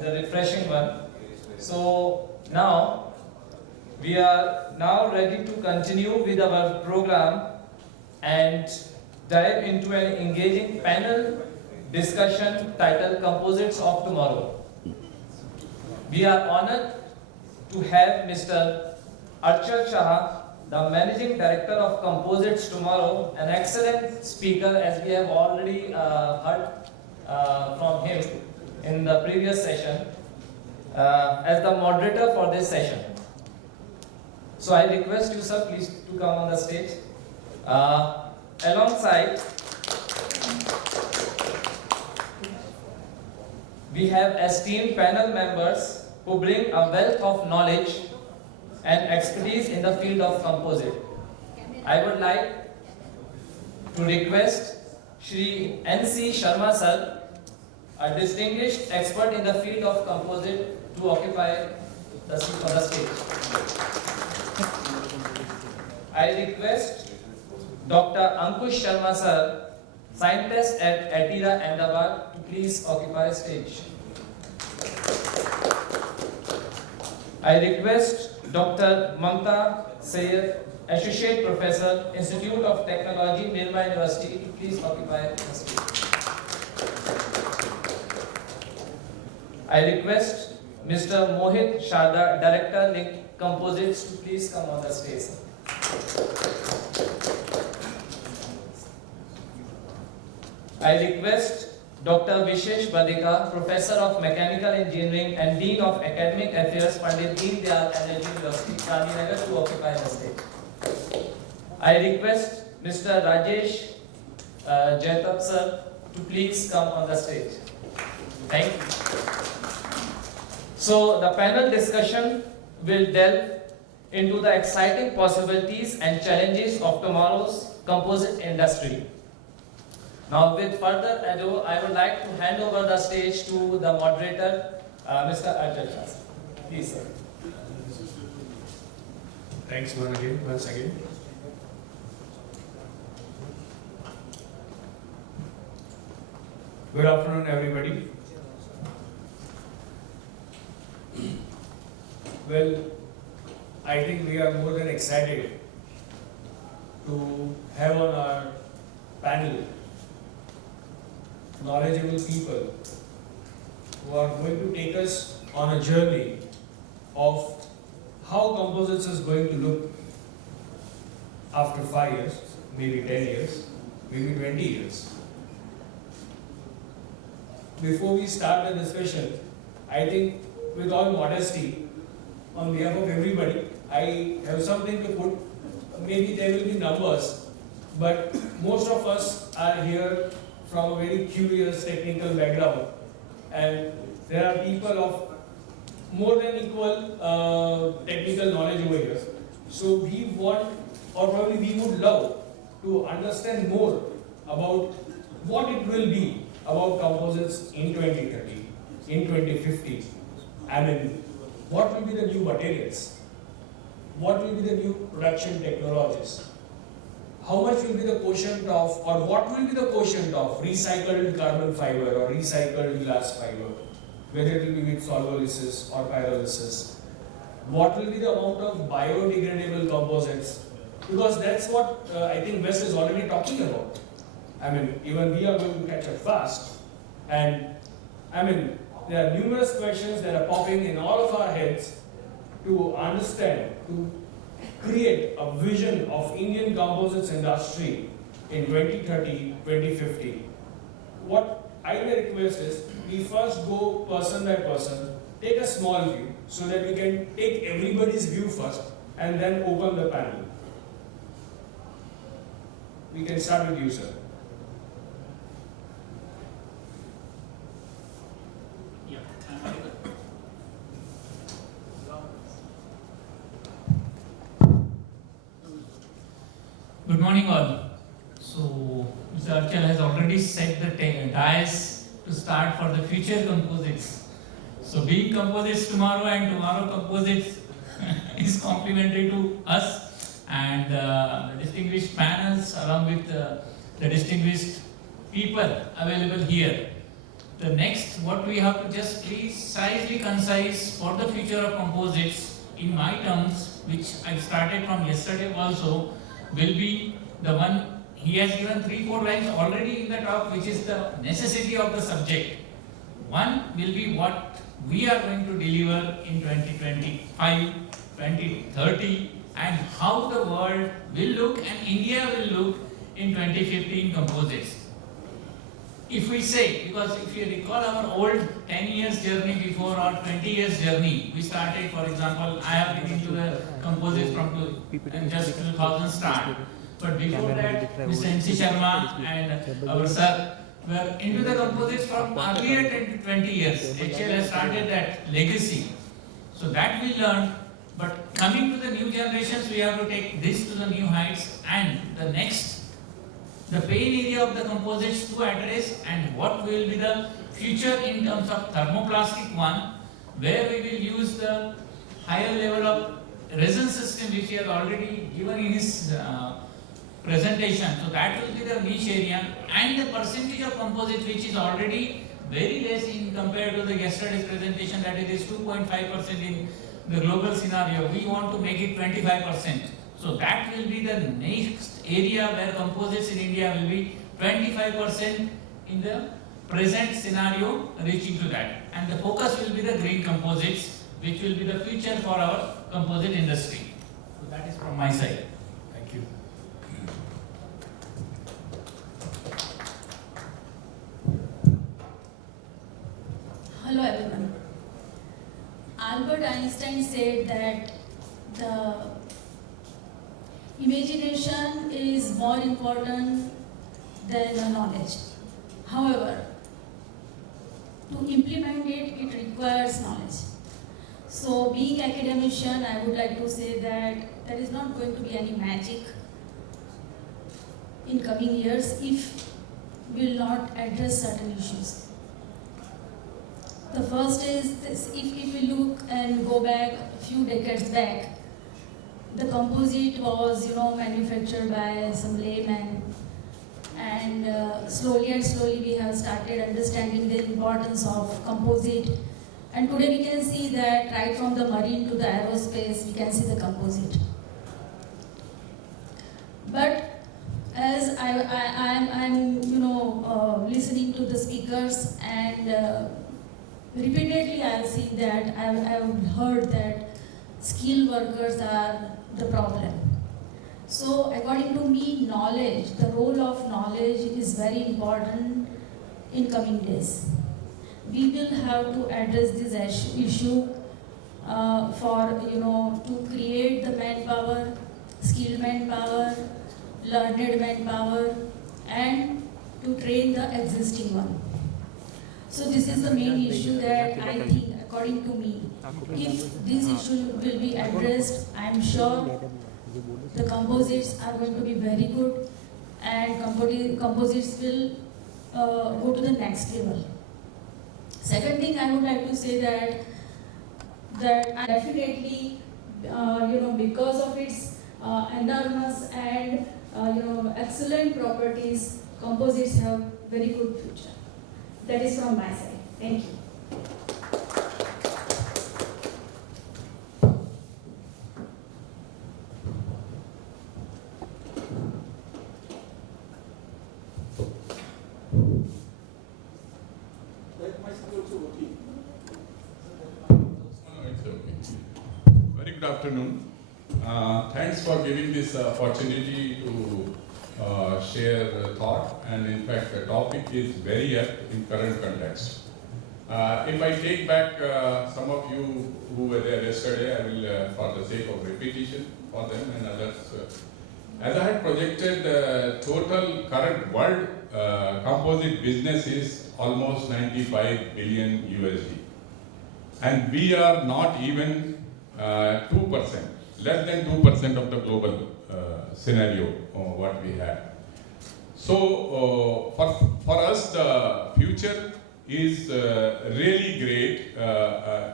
The refreshing one. So now we are now ready to continue with our program and dive into an engaging panel discussion titled Composites of Tomorrow. We are honored to have Mr. Archar Shah, the Managing Director of Composites Tomorrow, an excellent speaker as we have already heard from him in the previous session, as the moderator for this session. So I request you, sir, please to come on the stage. Alongside, we have esteemed panel members who bring a wealth of knowledge and expertise in the field of composite. I would like to request Shri N.C. Sharma sir, a distinguished expert in the field of composite, to occupy the seat on the stage. I request Dr. Ankush Sharma sir, scientist at Vadodara, Ahmedabad, to please occupy stage. I request Dr. Mamta Sayyed, Associate Professor, Institute of Technology, Nirma University, to please occupy the stage. I request Mr. Mohit Sharda, Director, Link Composites, to please come on the stage. I request Dr. Vishesh Badika, Professor of Mechanical Engineering and Dean of Academic Affairs, Pandit Deen Dayal Energy University, Gandhinagar, to occupy the stage. I request Mr. Rajesh Jaitab sir to please come on the stage. Thank you. So the panel discussion will delve into the exciting possibilities and challenges of tomorrow's composite industry. Now, with further ado, I would like to hand over the stage to the moderator, Mr. Archar Shah. Please, sir. Thanks once again. Good afternoon, everybody. Well, I think we are more than excited to have on our panel knowledgeable people who are going to take us on a journey of how composites is going to look after 5 years, maybe 10 years, maybe 20 years. Before we start the discussion, I think with all modesty, on behalf of everybody, I have something to put. Maybe there will be numbers, but most of us are here from a very curious technical background, and there are people of more than equal technical knowledge over here. So we want, or probably we would love to understand more about what it will be about composites in 2030, in 2050. I mean, what will be the new materials? What will be the new production technologies? How much will be the quotient of, or what will be the quotient of recycled carbon fiber or recycled glass fiber, whether it will be with solvolysis or pyrolysis? What will be the amount of biodegradable composites? Because that's what I think West is already talking about. I mean, even we are going to catch up fast. And I mean, there are numerous questions that are popping in all of our heads to understand, to create a vision of Indian composites industry in 2030, 2050. What I may request is, we first go person by person, take a small view so that we can take everybody's view first and then open the panel. We can start with you, sir. Good morning all. So Mr. Archal has already set the dais to start for the future composites. So being composites tomorrow and tomorrow composites is complementary to us, and the distinguished panels along with the distinguished people available here the next, what we have to just precisely concise for the future of composites in my terms, which I started from yesterday also, will be the one, he has given 3-4 lines already in the talk, which is the necessity of the subject. One will be what we are going to deliver in 2025, 2030, and how the world will look and India will look in 2015 composites. If we say, because if you recall our old 10 years journey before or 20 years journey, we started, for example, I have been into the composites from just 2000 start. But before that, Mr. N.C. Sharma and our sir were into the composites from earlier 10 to 20 years. HL has started that legacy. So that we learned, but coming to the new generations, we have to take this to the new heights, and the next, the pain area of the composites to address, and what will be the future in terms of thermoplastic one, where we will use the higher level of resin system which he has already given in his presentation. So that will be the niche area, and the percentage of composite which is already very less in compared to the yesterday's presentation, that it is 2.5% in the global scenario. We want to make it 25%. So that will be the next area where composites in India will be 25% in the present scenario, reaching to that. And the focus will be the green composites, which will be the future for our composite industry. So that is from my side. Thank you. Hello everyone. Albert Einstein said that the imagination is more important than the knowledge. However, to implement it, it requires knowledge. So being academician, I would like to say that there is not going to be any magic in coming years if we will not address certain issues. The first is this: if we look and go back a few decades back, the composite was, manufactured by some laymen, and slowly and slowly we have started understanding the importance of composite. And today we can see that right from the marine to the aerospace, we can see the composite. But as I'm listening to the speakers, and repeatedly I've seen that, I've heard that skilled workers are the problem. So according to me, knowledge, the role of knowledge is very important in coming days. We will have to address this issue to create the manpower, skilled manpower, learned manpower, and to train the existing one. So this is the main issue that I think, according to me, if this issue will be addressed, I am sure the composites are going to be very good, and composites will go to the next level. Second thing I would like to say that I definitely, because of its enormous and excellent properties, composites have very good future. That is from my side. Thank you. Very good afternoon. Thanks for giving this opportunity to share thought, and in fact the topic is very apt in current context. If I take back some of you who were there yesterday, I will, for the sake of repetition for them and others, as I had projected, total current world composite business is almost 95 billion USD. And we are not even 2%, less than 2% of the global scenario what we have. So for us the future is really great,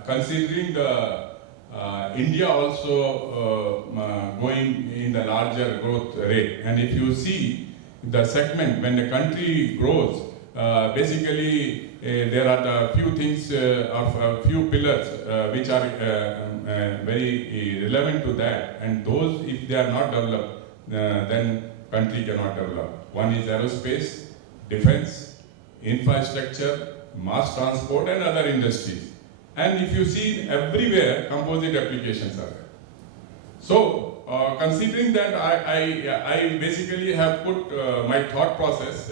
considering the India also going in the larger growth rate. And if you see the segment, when the country grows, basically there are the few things of a few pillars which are very relevant to that, and those, if they are not developed, then country cannot develop. One is aerospace, defense, infrastructure, mass transport, and other industries. And if you see everywhere, composite applications are there. So, considering that, I basically have put my thought process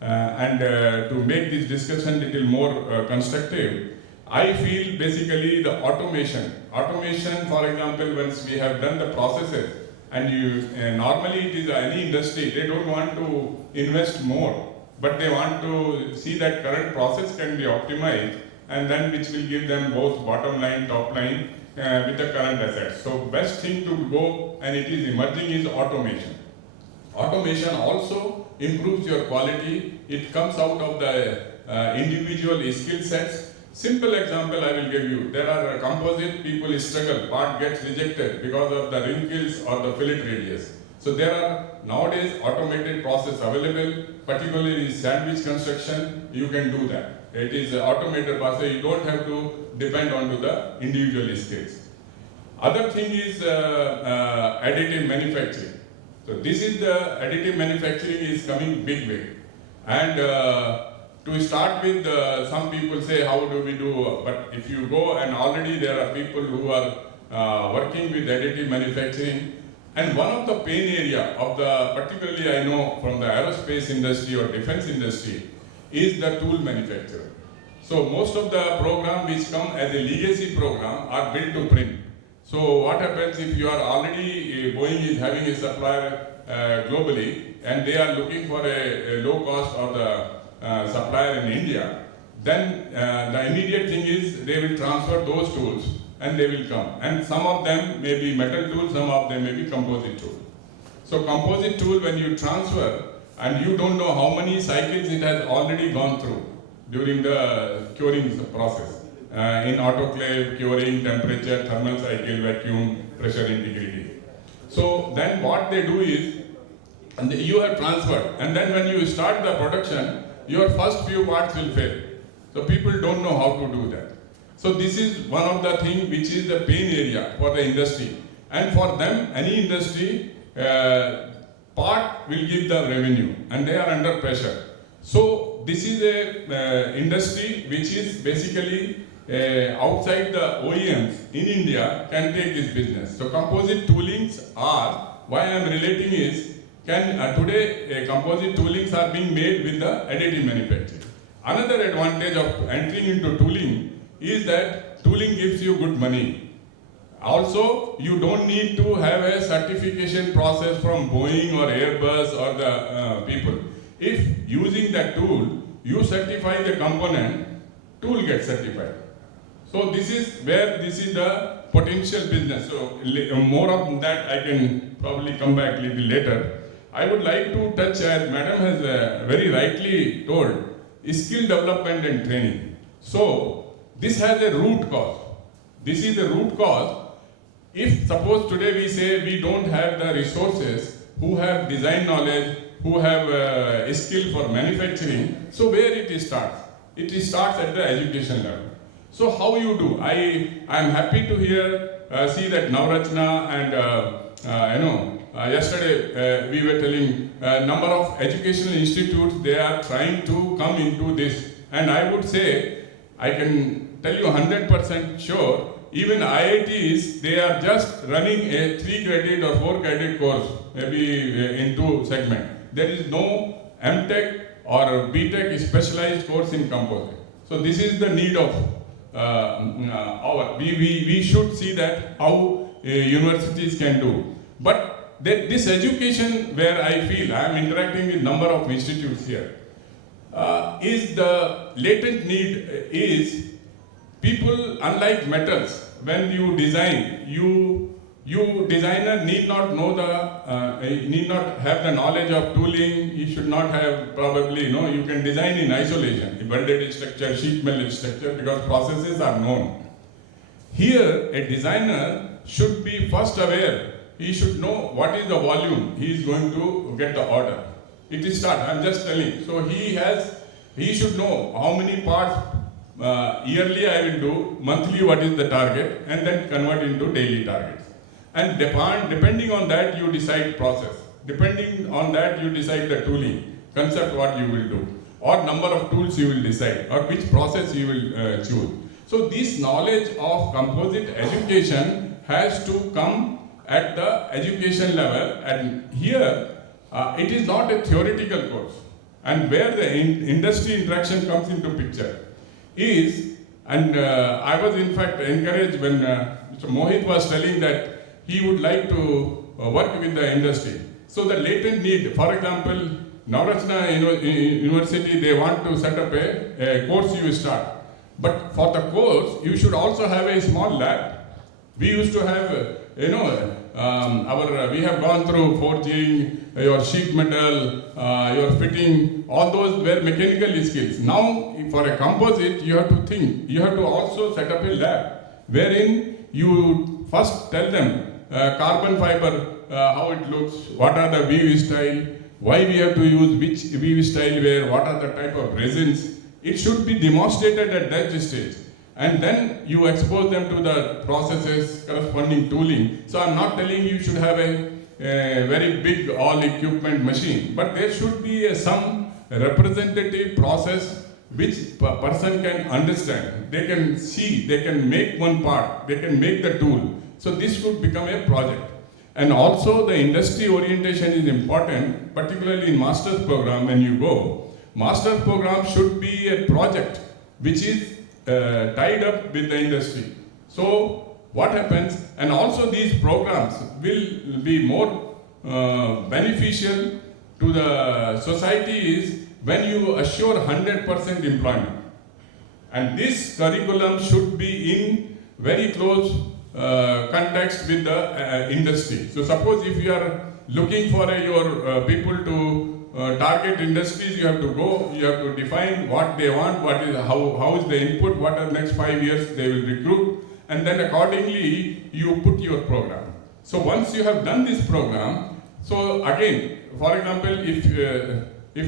and to make this discussion little more constructive, I feel basically the automation. Automation, for example, once we have done the processes, and you normally it is any industry, they don't want to invest more, but they want to see that current process can be optimized, and then which will give them both bottom line, top line with the current assets. So best thing to go, and it is emerging, is automation. Automation also improves your quality. It comes out of the individual skill sets. Simple example I will give you. There are composite people struggle, part gets rejected because of the wrinkles or the fillet radius. So there are nowadays automated process available, particularly sandwich construction, you can do that. It is automated process, you don't have to depend on the individual skills. Other thing is additive manufacturing. So this is the additive manufacturing is coming big way. And to start with, some people say, how do we do? But if you go, and already there are people who are working with additive manufacturing. And one of the pain area of the, particularly I know from the aerospace industry or defense industry, is the tool manufacturer. So most of the program which come as a legacy program are built to print. So what happens if you are already, Boeing is having a supplier globally, and they are looking for a low cost of the supplier in India, then the immediate thing is they will transfer those tools and they will come. And some of them may be metal tools, some of them may be composite tool. So composite tool, when you transfer, and you don't know how many cycles it has already gone through during the curing process. In autoclave, curing, temperature, thermal cycle, vacuum, pressure integrity. So then what they do is, and you have transferred, and then when you start the production, your first few parts will fail. So people don't know how to do that. So this is one of the things which is the pain area for the industry. And for them, any industry, part will give the revenue, and they are under pressure. So this is a industry which is basically outside the OEMs in India can take this business. So composite toolings are, why I am relating is, today composite toolings are being made with the additive manufacturing. Another advantage of entering into tooling is that tooling gives you good money. Also, you don't need to have a certification process from Boeing or Airbus or the people. If using that tool, you certify the component, tool gets certified. So this is where this is the potential business. So more of that I can probably come back a little later. I would like to touch, as Madam has very rightly told, skill development and training. So this has a root cause. This is the root cause. If suppose today we say we don't have the resources who have design knowledge, who have skill for manufacturing, so where it starts? It starts at the education level. So how you do? I am happy to see that Navratna and yesterday we were telling number of educational institutes, they are trying to come into this, and I would say, I can tell you 100% sure, even IITs, they are just running a 3-credit or 4-credit course, maybe in 2 segments. There is no MTech or BTech specialized course in composite. So this is the need of we should see that how universities can do. But this education, where I feel I am interacting with number of institutes here, is the latent need is people, unlike metals, when you design, you designer need not know need not have the knowledge of tooling. You should not have probably, you can design in isolation, welded structure, sheet metal structure, because processes are known. Here, a designer should be first aware. He should know what is the volume he is going to get the order. It is start. I am just telling. So he has he should know how many parts yearly I will do, monthly what is the target, and then convert into daily targets. And depending on that, you decide process. Depending on that, you decide the tooling, concept what you will do, or number of tools you will decide, or which process you will choose. So this knowledge of composite education has to come at the education level, and here it is not a theoretical course. And where the industry interaction comes into picture is, and I was in fact encouraged when Mr. Mohit was telling that he would like to work with the industry. So the latent need, for example, Navratna University, they want to set up a course you start. But for the course, you should also have a small lab. We used to have, we have gone through forging, your sheet metal, your fitting, all those were mechanical skills. Now, for a composite, you have to think, you have to also set up a lab, wherein you first tell them carbon fiber, how it looks, what are the weave style, why we have to use which weave style where, what are the type of resins. It should be demonstrated at that stage. And then you expose them to the processes, corresponding tooling. So I'm not telling you should have a very big all equipment machine, but there should be some representative process which person can understand. They can see, they can make one part, they can make the tool. So this could become a project. And also the industry orientation is important, particularly in master's program when you go. Master's program should be a project which is tied up with the industry. So what happens, and also these programs will be more beneficial to the society is when you assure 100% employment. And this curriculum should be in very close context with the industry. So suppose if you are looking for your people to target industries, you have to go, you have to define what they want, what is how is the input, what are the next 5 years they will recruit, and then accordingly you put your program. So once you have done this program, so again, for example, if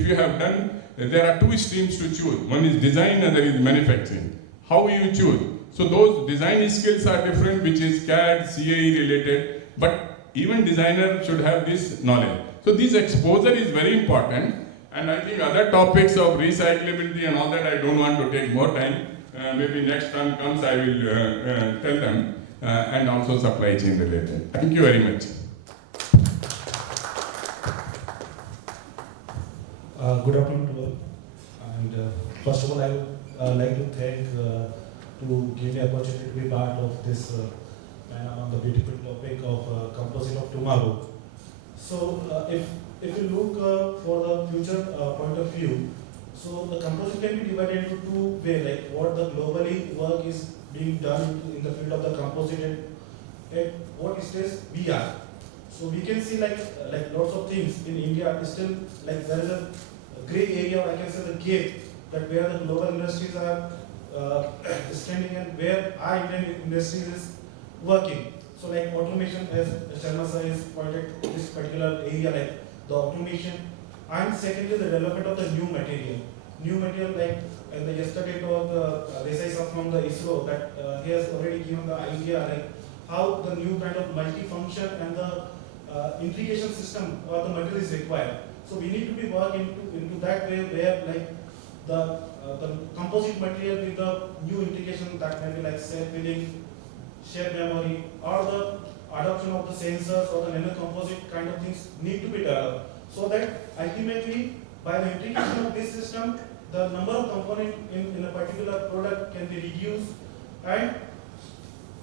you have done, there are two streams to choose. One is design, other is manufacturing. How you choose? So those design skills are different, which is CAD, CAE related, but even designer should have this knowledge. So this exposure is very important, and I think other topics of recyclability and all that I don't want to take more time. Maybe next time comes I will tell them, and also supply chain related. Thank you very much. Good afternoon to all. And first of all, I would like to thank to give me opportunity to be part of this panel on the beautiful topic of composite of tomorrow. So if you look for the future point of view, so the composite can be divided into two ways, like what the globally work is being done in the field of the composite and at what stage we are. So we can see like lots of things in India still, like there is a gray area, or I can say the gap, that where the global industries are standing and where our Indian industries is working. So like automation, as Sharma sir has pointed this particular area, like the automation, and secondly the development of the new material. New material, like the yesterday talk, Desai sir from the ISRO, that he has already given the idea like how the new kind of multi-function and the integration system or the material is required. So we need to be working into that way where like the composite material with the new integration that may be like self-healing, shared memory, or the adoption of the sensors or the nano-composite kind of things need to be developed. So that ultimately by the integration of this system, the number of components in a particular product can be reduced, and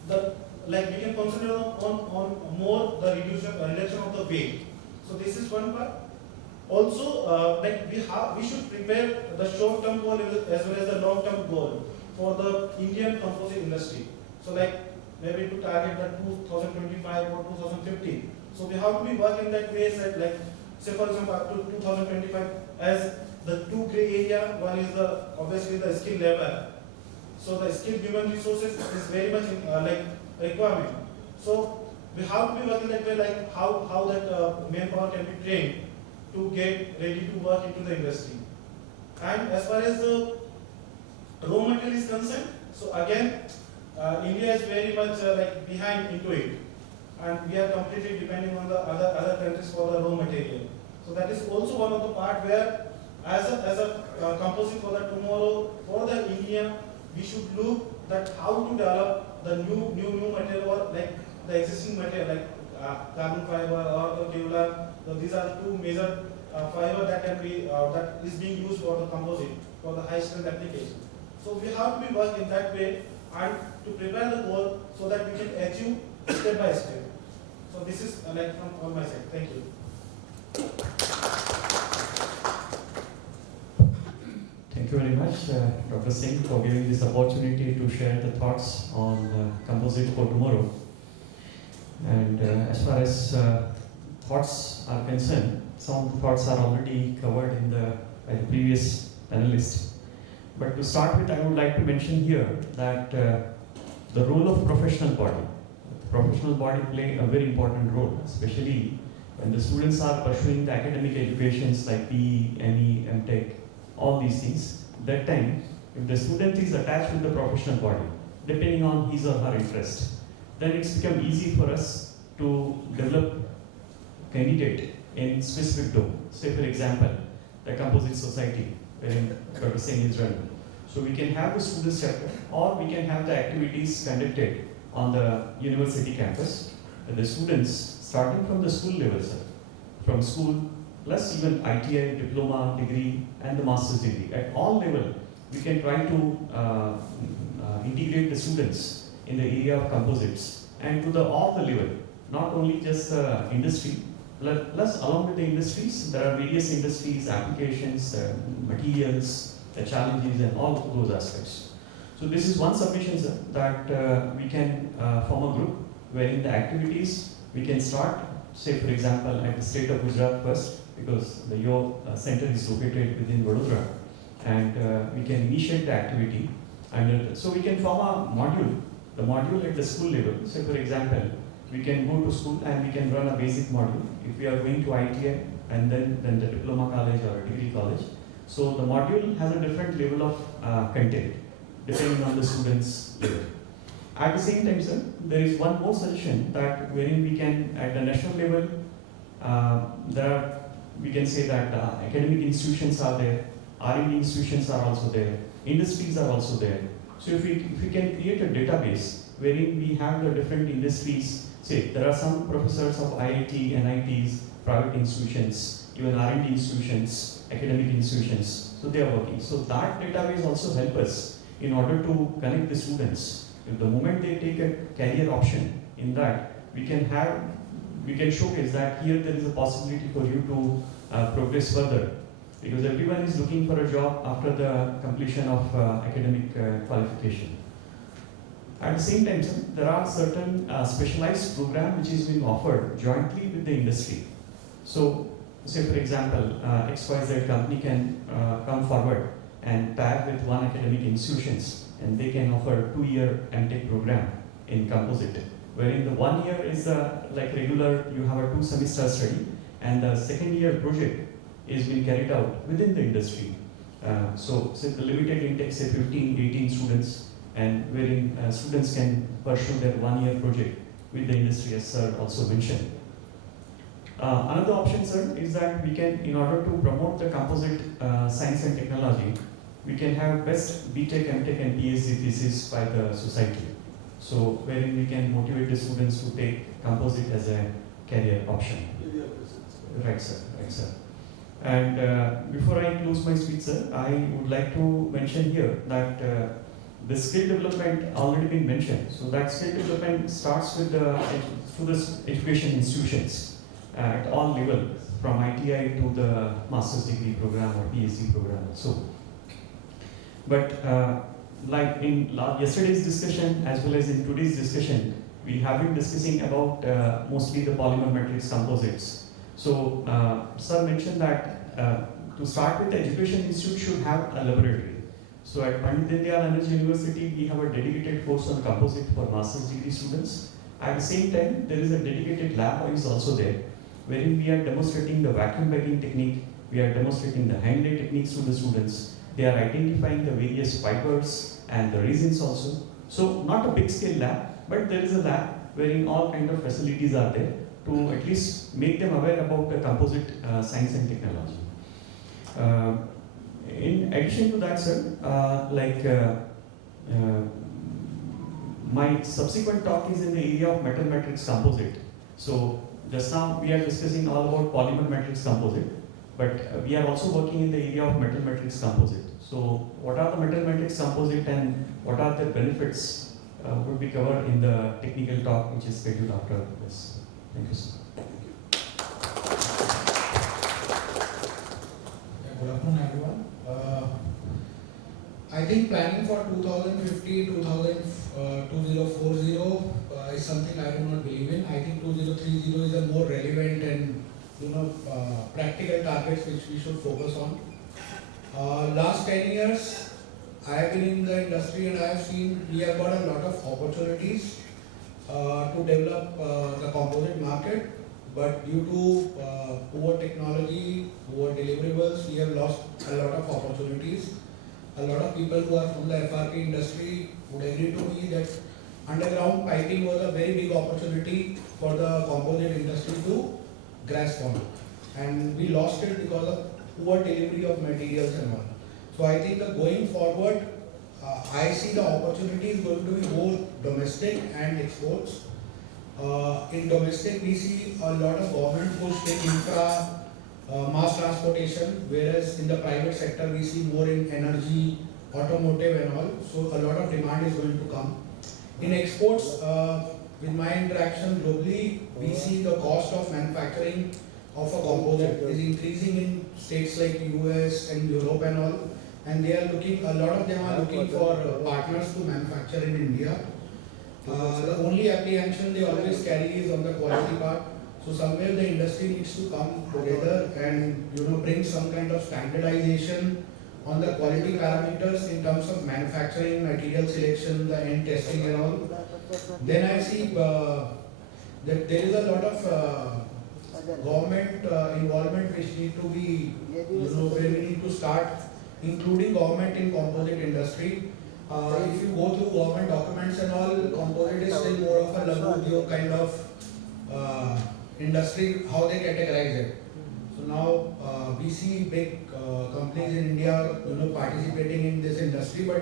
we can concentrate on more the reduction of the weight. So this is one part. Also, we should prepare the short-term goal as well as the long-term goal for the Indian composite industry. So maybe to target the 2025 or 2050. So we have to be working that way, like say for example up to 2025 as the two gray area. One is obviously the skill level. So the skill human resources is very much requirement. So we have to be working that way, like how that manpower can be trained to get ready to work into the industry. And as far as the raw material is concerned, so again, India is very much like behind into it, and we are completely depending on the other countries for the raw material. So that is also one of the part where, as a composite for the tomorrow, for the India, we should look that how to develop the new material, or like the existing material like carbon fiber or the Kevlar. So these are two major fiber that can be that is being used for the composite for the high strength application. So we have to be work in that way and to prepare the goal so that we can achieve step by step. So this is like from on my side. Thank you. Thank you very much, Dr. Singh, for giving this opportunity to share the thoughts on composite for tomorrow. And as far as thoughts are concerned, some thoughts are already covered by the previous panelists. But to start with, I would like to mention here that the role of professional body. The professional body play a very important role, especially when the students are pursuing the academic educations like PE, ME, MTech, all these things. That time, if the student is attached with the professional body, depending on his or her interest, then it's become easy for us to develop candidate in specific domain. Say for example, the Composite Society, wherein Dr. Singh is running. So we can have the students chapter, or we can have the activities conducted on the university campus. The students, starting from the school level, sir, from school plus even ITI, diploma, degree, and the master's degree. At all level, we can try to integrate the students in the area of composites and to all the level, not only just industry, plus along with the industries, there are various industries, applications, materials, the challenges, and all of those aspects. So this is one submission, sir, that we can form a group wherein the activities we can start, say for example, at the state of Gujarat first, because your center is located within Vadodara, and we can initiate the activity, and so we can form a module, the module at the school level. Say for example, we can go to school and we can run a basic module. If we are going to ITI and then the diploma college or a degree college, so the module has a different level of content depending on the student's level. At the same time, sir, there is one more suggestion that wherein we can, at the national level, we can say that academic institutions are there, R&D institutions are also there, industries are also there. So if we can create a database wherein we have the different industries, say there are some professors of IIT, NITs, private institutions, even R&D institutions, academic institutions, so they are working. So that database also help us in order to connect the students. If the moment they take a career option in that, we can showcase that here there is a possibility for you to progress further, because everyone is looking for a job after the completion of academic qualification. At the same time, sir, there are certain specialized programs which is being offered jointly with the industry. So, say for example, XYZ company can come forward and pair with one academic institutions, and they can offer 2-year MTech program in composite, wherein the 1 year is like regular, you have a 2-semester study, and the second year project is being carried out within the industry. So the limited intake, say 15, 18 students, and wherein students can pursue their 1-year project with the industry, as sir also mentioned. Another option, sir, is that we can, in order to promote the composite science and technology, we can have best BTech, MTech, and PhD thesis by the society. So wherein we can motivate the students to take composite as a career option. Right, sir. Right, sir. And before I close my speech, sir, I would like to mention here that the skill development already been mentioned. So that skill development starts with through the education institutions at all levels, from ITI to the master's degree program or PhD program also. But like in yesterday's discussion as well as in today's discussion, we have been discussing about mostly the polymer matrix composites. So sir mentioned that to start with, the education institute should have a laboratory. So at Pandit Dindayal Energy University, we have a dedicated course on composite for master's degree students. At the same time, there is a dedicated lab is also there, wherein we are demonstrating the vacuum bagging technique We are demonstrating the hand lay techniques to the students. They are identifying the various fibers and the resins also. So not a big scale lab, but there is a lab wherein all kind of facilities are there to at least make them aware about the composite science and technology. In addition to that, sir, my subsequent talk is in the area of metal matrix composite. So just now we are discussing all about polymer matrix composite, but we are also working in the area of metal matrix composite. So what are the metal matrix composite and what are the benefits would be covered in the technical talk which is scheduled after this. Thank you, sir. Good afternoon, everyone. I think planning for 2050-2040 is something I do not believe in. I think 2030 is a more relevant and practical targets which we should focus on. Last 10 years, I have been in the industry and I have seen we have got a lot of opportunities to develop the composite market, but due to poor technology, poor deliverables, we have lost a lot of opportunities. A lot of people who are from the FRP industry would agree to me that underground piping was a very big opportunity for the composite industry to grasp on. And we lost it because of poor delivery of materials and all. So I think that going forward, I see the opportunity is going to be both domestic and exports. In domestic, we see a lot of government push in infra, mass transportation, whereas in the private sector, we see more in energy, automotive and all. So a lot of demand is going to come. In exports, with my interaction globally, we see the cost of manufacturing of a composite is increasing in states like US and Europe and all. And they are looking, a lot of them are looking for partners to manufacture in India. The only apprehension they always carry is on the quality part. So somewhere the industry needs to come together and bring some kind of standardization on the quality parameters in terms of manufacturing, material selection, the end testing and all. Then I see that there is a lot of government involvement which need to be, where we need to start including government in composite industry. If you go through government documents and all, composite is still more of a lagu udyog kind of industry, how they categorize it. So now we see big companies in India, participating in this industry, but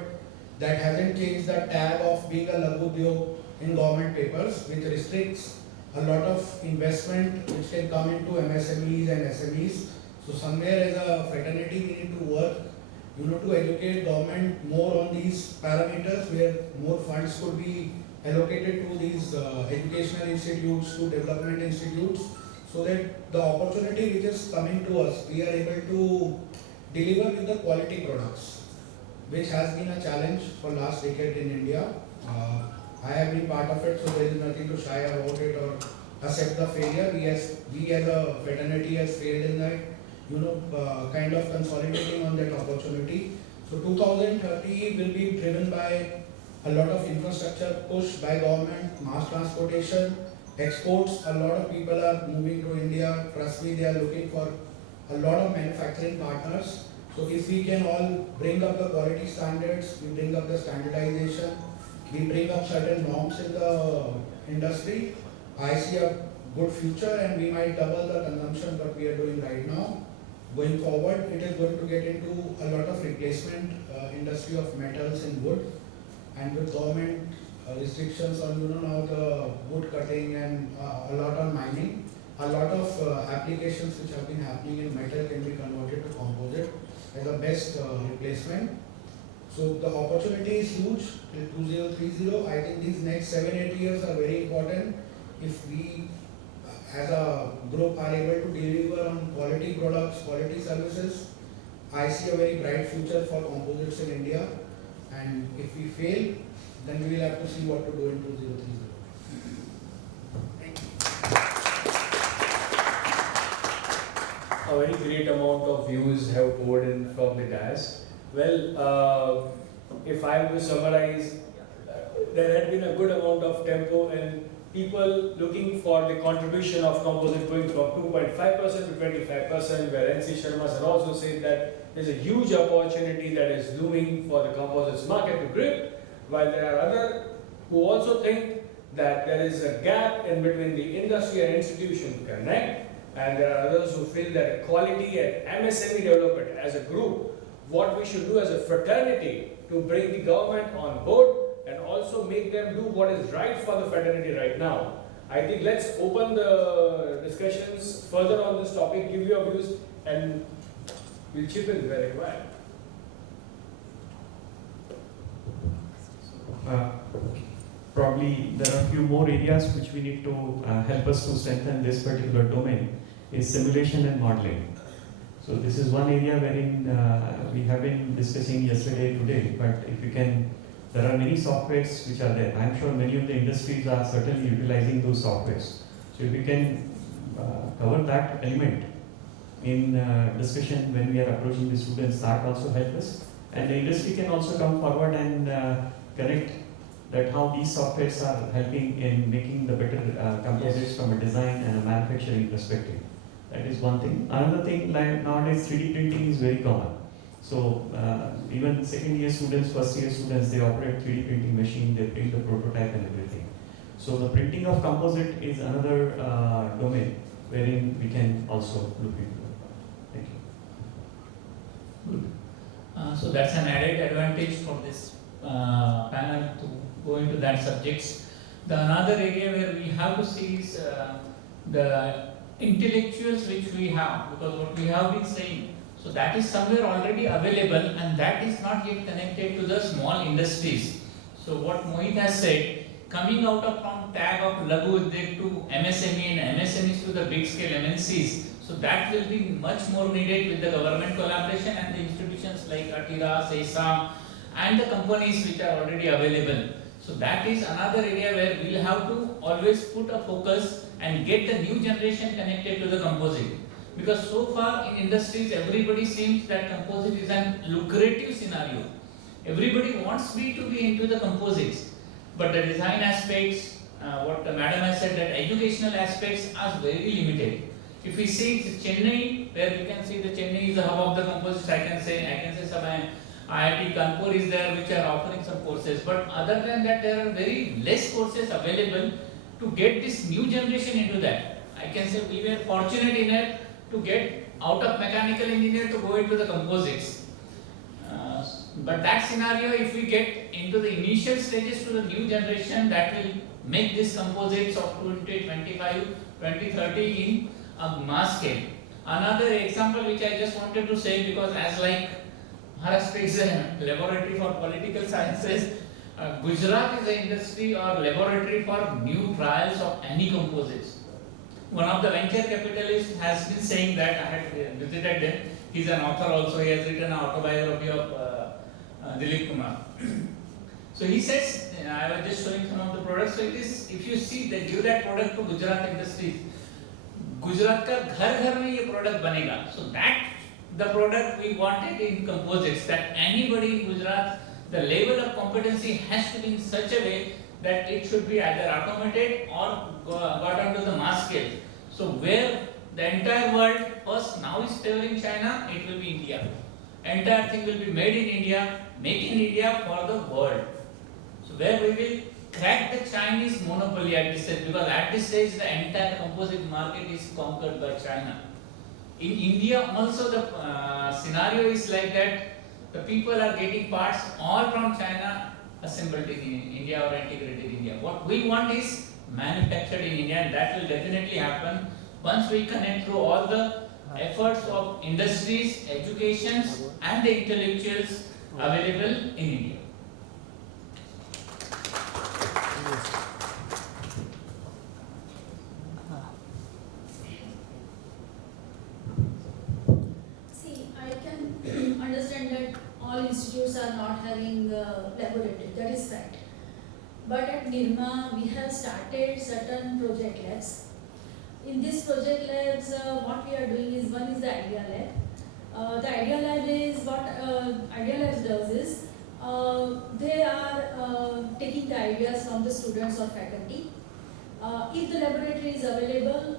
that hasn't changed the tag of being a lagu udyog in government papers, which restricts a lot of investment which can come into MSMEs and SMEs. So somewhere as a fraternity we need to work, to educate government more on these parameters where more funds could be allocated to these educational institutes, to development institutes, so that the opportunity which is coming to us, we are able to deliver with the quality products, which has been a challenge for last decade in India. I have been part of it, so there is nothing to shy about it or accept the failure. We as a fraternity has failed in that, kind of consolidating on that opportunity. So 2030 will be driven by a lot of infrastructure push by government, mass transportation, exports. A lot of people are moving to India. Trust me, they are looking for a lot of manufacturing partners. So if we can all bring up the quality standards, we bring up the standardization, we bring up certain norms in the industry, I see a good future and we might double the consumption what we are doing right now. Going forward, it is going to get into a lot of replacement industry of metals and wood, and with government restrictions on now the wood cutting and a lot on mining, a lot of applications which have been happening in metal can be converted to composite as the best replacement. So the opportunity is huge till 2030. I think these next 7-8 years are very important. If we as a group are able to deliver on quality products, quality services, I see a very bright future for composites in India. And if we fail, then we will have to see what to do in 2030. A very great amount of views have poured in from the dais. Well, if I were to summarize, there had been a good amount of tempo and people looking for the contribution of composite going from 2.5% to 25%, where NC Sharma sir also said that there's a huge opportunity that is looming for the composites market to grip, while there are others who also think that there is a gap in between the industry and institution connect, and there are others who feel that quality and MSME development as a group, what we should do as a fraternity to bring the government on board and also make them do what is right for the fraternity right now. I think let's open the discussions further on this topic, give your views, and we'll chip in where required. Probably there are a few more areas which we need to help us to strengthen this particular domain is simulation and modeling. So this is one area wherein we have been discussing yesterday, today, but if you can, there are many softwares which are there. I'm sure many of the industries are certainly utilizing those softwares. So if we can cover that element in discussion when we are approaching the students, that also help us. And the industry can also come forward and connect that how these softwares are helping in making the better composites from a design and a manufacturing perspective. That is one thing. Another thing, like nowadays 3D printing is very common. So even second year students, first year students, they operate 3D printing machine, they print the prototype and everything. So the printing of composite is another domain wherein we can also look into. Thank you. Good. So that's an added advantage for this panel to go into that subjects. The another area where we have to see is the intellectuals which we have, because what we have been saying, so that is somewhere already available and that is not yet connected to the small industries. So what Mohit has said, coming out of from tag of Lagu Udyog to MSME and MSMEs to the big scale MNCs, so that will be much more needed with the government collaboration and the institutions like Atira, CECA and the companies which are already available. So that is another area where we will have to always put a focus and get the new generation connected to the composite. Because so far in industries, everybody seems that composite is a lucrative scenario. Everybody wants me to be into the composites. But the design aspects, what the madam has said, that educational aspects are very limited. If we see Chennai, where we can see the Chennai is the hub of the composites, I can say some IIT Kanpur is there which are offering some courses. But other than that, there are very less courses available to get this new generation into that. I can say we were fortunate enough to get out of mechanical engineer to go into the composites. But that scenario, if we get into the initial stages to the new generation, that will make this composites of 2025, 2030 in a mass scale. Another example which I just wanted to say, because as like Maharashtra is a laboratory for political sciences, Gujarat is an industry or laboratory for new trials of any composites. One of the venture capitalists has been saying that, I had visited him, he's an author also, he has written an autobiography of Dilip Kumar. So he says, I was just showing some of the products, so it is, if you see, they give that product to Gujarat industries. Gujarat ka ghar ghar mein ye product banega. So that, the product we wanted in composites, that anybody in Gujarat, the level of competency has to be in such a way that it should be either automated or got onto the mass scale. So where the entire world first now is favoring China, it will be India. Entire thing will be made in India, make in India for the world. So where we will crack the Chinese monopoly at this stage, because at this stage the entire composite market is conquered by China. In India also the scenario is like that, the people are getting parts all from China assembled in India or integrated in India. What we want is manufactured in India, and that will definitely happen once we connect through all the efforts of industries, educations and the intellectuals available in India. See, I can understand that all institutes are not having laboratory, that is fact. But at NIRMA, we have started certain project labs. In this project labs, what we are doing is, one is the idea lab. The idea lab is what idea labs does is, they are taking the ideas from the students or faculty If the laboratory is available,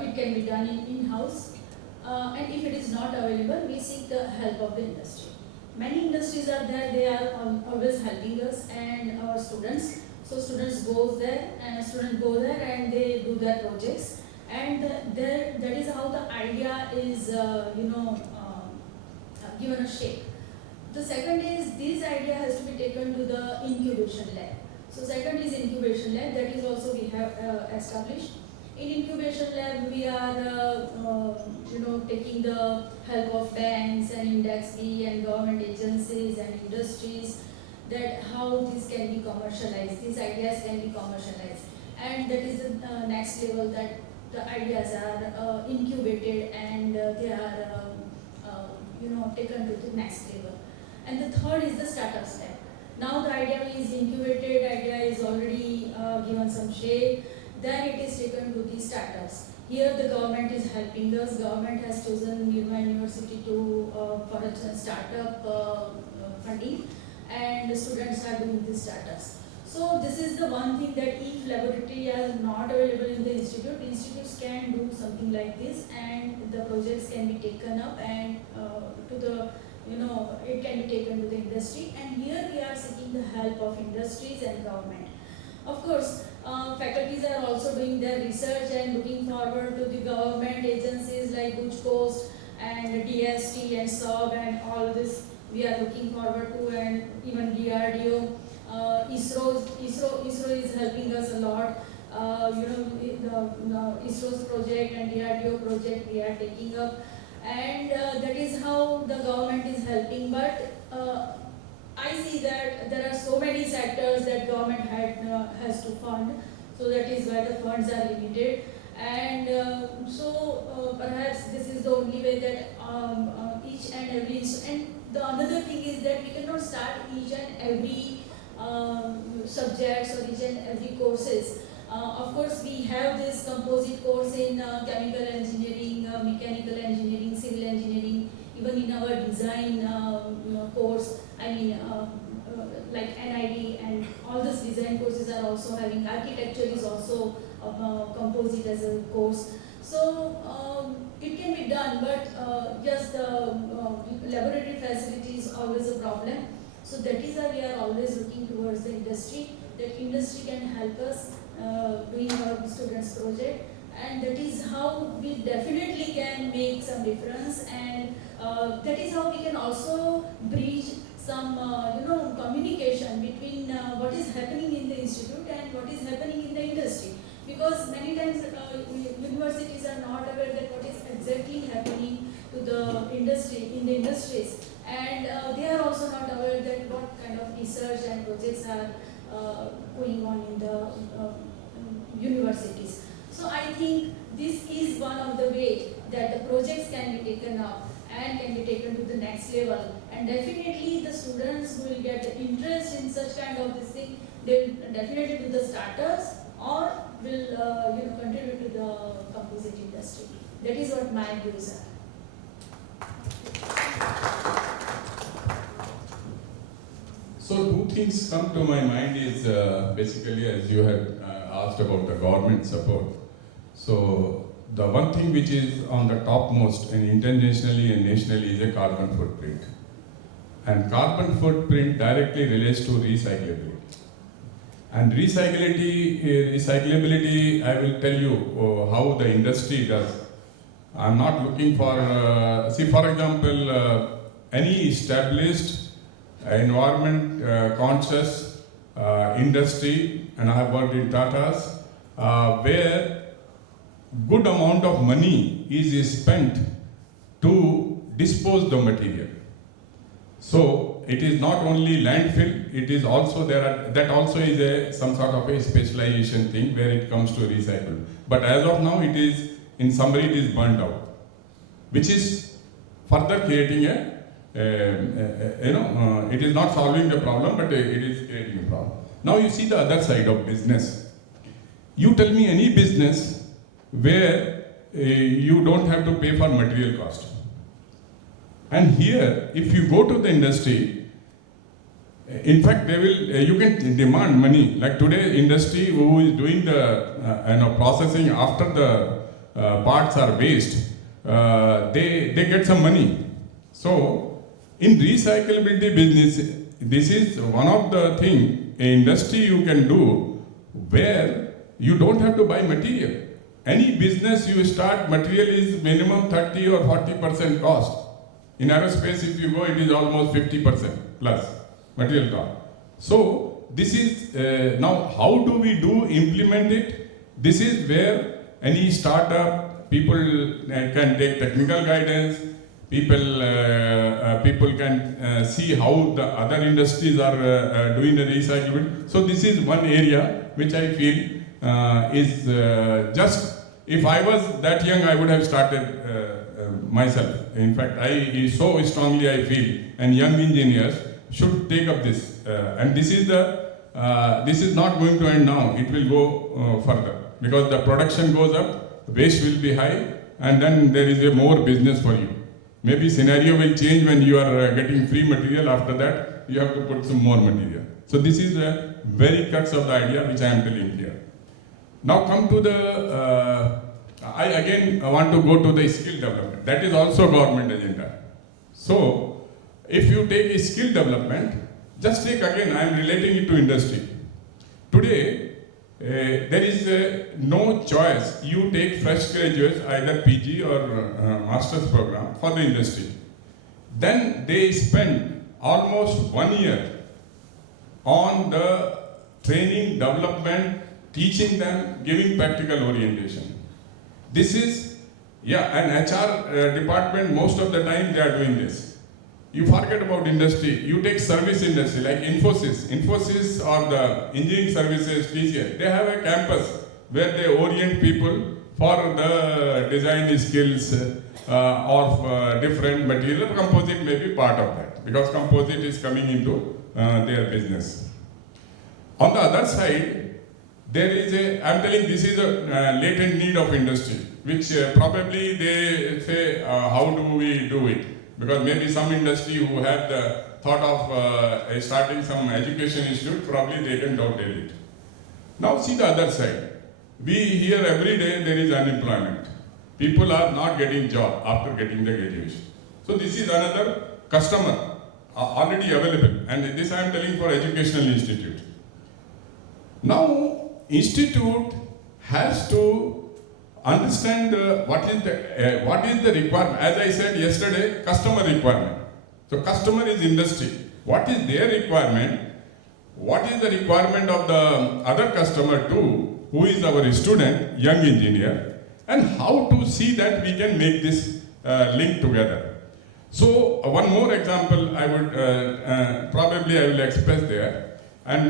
it can be done in-house. And if it is not available, we seek the help of the industry. Many industries are there, they are always helping us and our students. So students go there and they do their projects. And that is how the idea is, given a shape. The second is, this idea has to be taken to the incubation lab. So second is incubation lab, that is also we have established. In incubation lab, we are, taking the help of banks and Index B and government agencies and industries, that how this can be commercialized, these ideas can be commercialized. And that is the next level, that the ideas are incubated and they are, taken to the next level. And the third is the startup step. Now the idea is incubated, idea is already given some shape, then it is taken to the startups. Here the government is helping us. Government has chosen Nirma University to for a startup funding, and the students are doing these startups. So this is the one thing, that if laboratory are not available in the institutes can do something like this, and the projects can be taken up and it can be taken to the industry. And here we are seeking the help of industries and government. Of course, faculties are also doing their research and looking forward to the government agencies like Guj Coast and DST and SOB and all this we are looking forward to, and even DRDO. ISRO is helping us a lot. The ISRO's project and DRDO project we are taking up, and that is how the government is helping. But I see that there are so many sectors that government has to fund, so that is why the funds are limited. And perhaps this is the only way that each and every, and the another thing is that we cannot start each and every subjects or each and every courses. Of course, we have this composite course in chemical engineering, mechanical engineering, civil engineering, even in our design course. I mean, like NID and all these design courses are also having. Architecture is also composite as a course. So it can be done, but just the laboratory facility is always a problem. So that is why we are always looking towards the industry, that industry can help us doing our students' project, and that is how we definitely can make some difference, and that is how we can also bridge some communication between what is happening in the institute and what is happening in the industry. Because many times universities are not aware that what is exactly happening to the industry, in the industries, and they are also not aware that what kind of research and projects are going on in the universities. So I think this is one of the way that the projects can be taken up and can be taken to the next level, and definitely the students who will get interest in such kind of this thing, they will definitely do the startups or will contribute to the composite industry. That is what my views are. So two things come to my mind is basically, as you had asked about the government support. So the one thing which is on the topmost and internationally and nationally is a carbon footprint. And carbon footprint directly relates to recyclability. And recyclability, I will tell you how the industry does. I'm not looking for, for example, any established environment conscious industry, and I have worked in Tata's, where good amount of money is spent to dispose the material. So it is not only landfill, it is also that also is some sort of a specialization thing where it comes to recycle. But as of now, it is in summary it is burnt out, which is further creating it is not solving the problem, but it is creating a problem. Now you see the other side of business. You tell me any business where you don't have to pay for material cost. And here, if you go to the industry, In fact, they will. You can demand money. Like today, industry who is doing the processing after the parts are waste, they get some money. So, in recyclability business, this is one of the thing industry you can do where you don't have to buy material. Any business you start, material is minimum 30 or 40% cost. In aerospace, if you go, it is almost 50% plus material cost. So this is now how do we implement it? This is where any startup people can take technical guidance. People can see how the other industries are doing the recycling. So this is one area which I feel is just, if I was that young, I would have started myself. In fact, I so strongly I feel, and young engineers should take up this. And this is not going to end now. It will go further because the production goes up, waste will be high, and then there is a more business for you. Maybe scenario will change when you are getting free material. After that, you have to put some more material. So this is a very crux of the idea which I am telling here. Now come to the, I again want to go to the skill development. That is also government agenda. So if you take a skill development, just take again, I am relating it to industry. Today, there is no choice. You take fresh graduates, either PG or master's program for the industry. Then they spend almost 1 year on the training, development, teaching them, giving practical orientation. This is, an HR department, most of the time they are doing this. You forget about industry. You take service industry like Infosys or the engineering services, TCS. They have a campus where they orient people for the design skills of different material. Composite may be part of that because composite is coming into their business. On the other side, there is I'm telling this is a latent need of industry, which probably they say, how do we do it? Because maybe some industry who have the thought of starting some education institute, probably they can download it. Now see the other side. We hear every day there is unemployment. People are not getting job after getting the graduation. So this is another customer already available, and this I am telling for educational institute. Now institute has to understand what is the requirement. As I said yesterday, customer requirement. So customer is industry. What is their requirement? What is the requirement of the other customer too, who is our student, young engineer, and how to see that we can make this link together. So one more example I would probably I will express there, and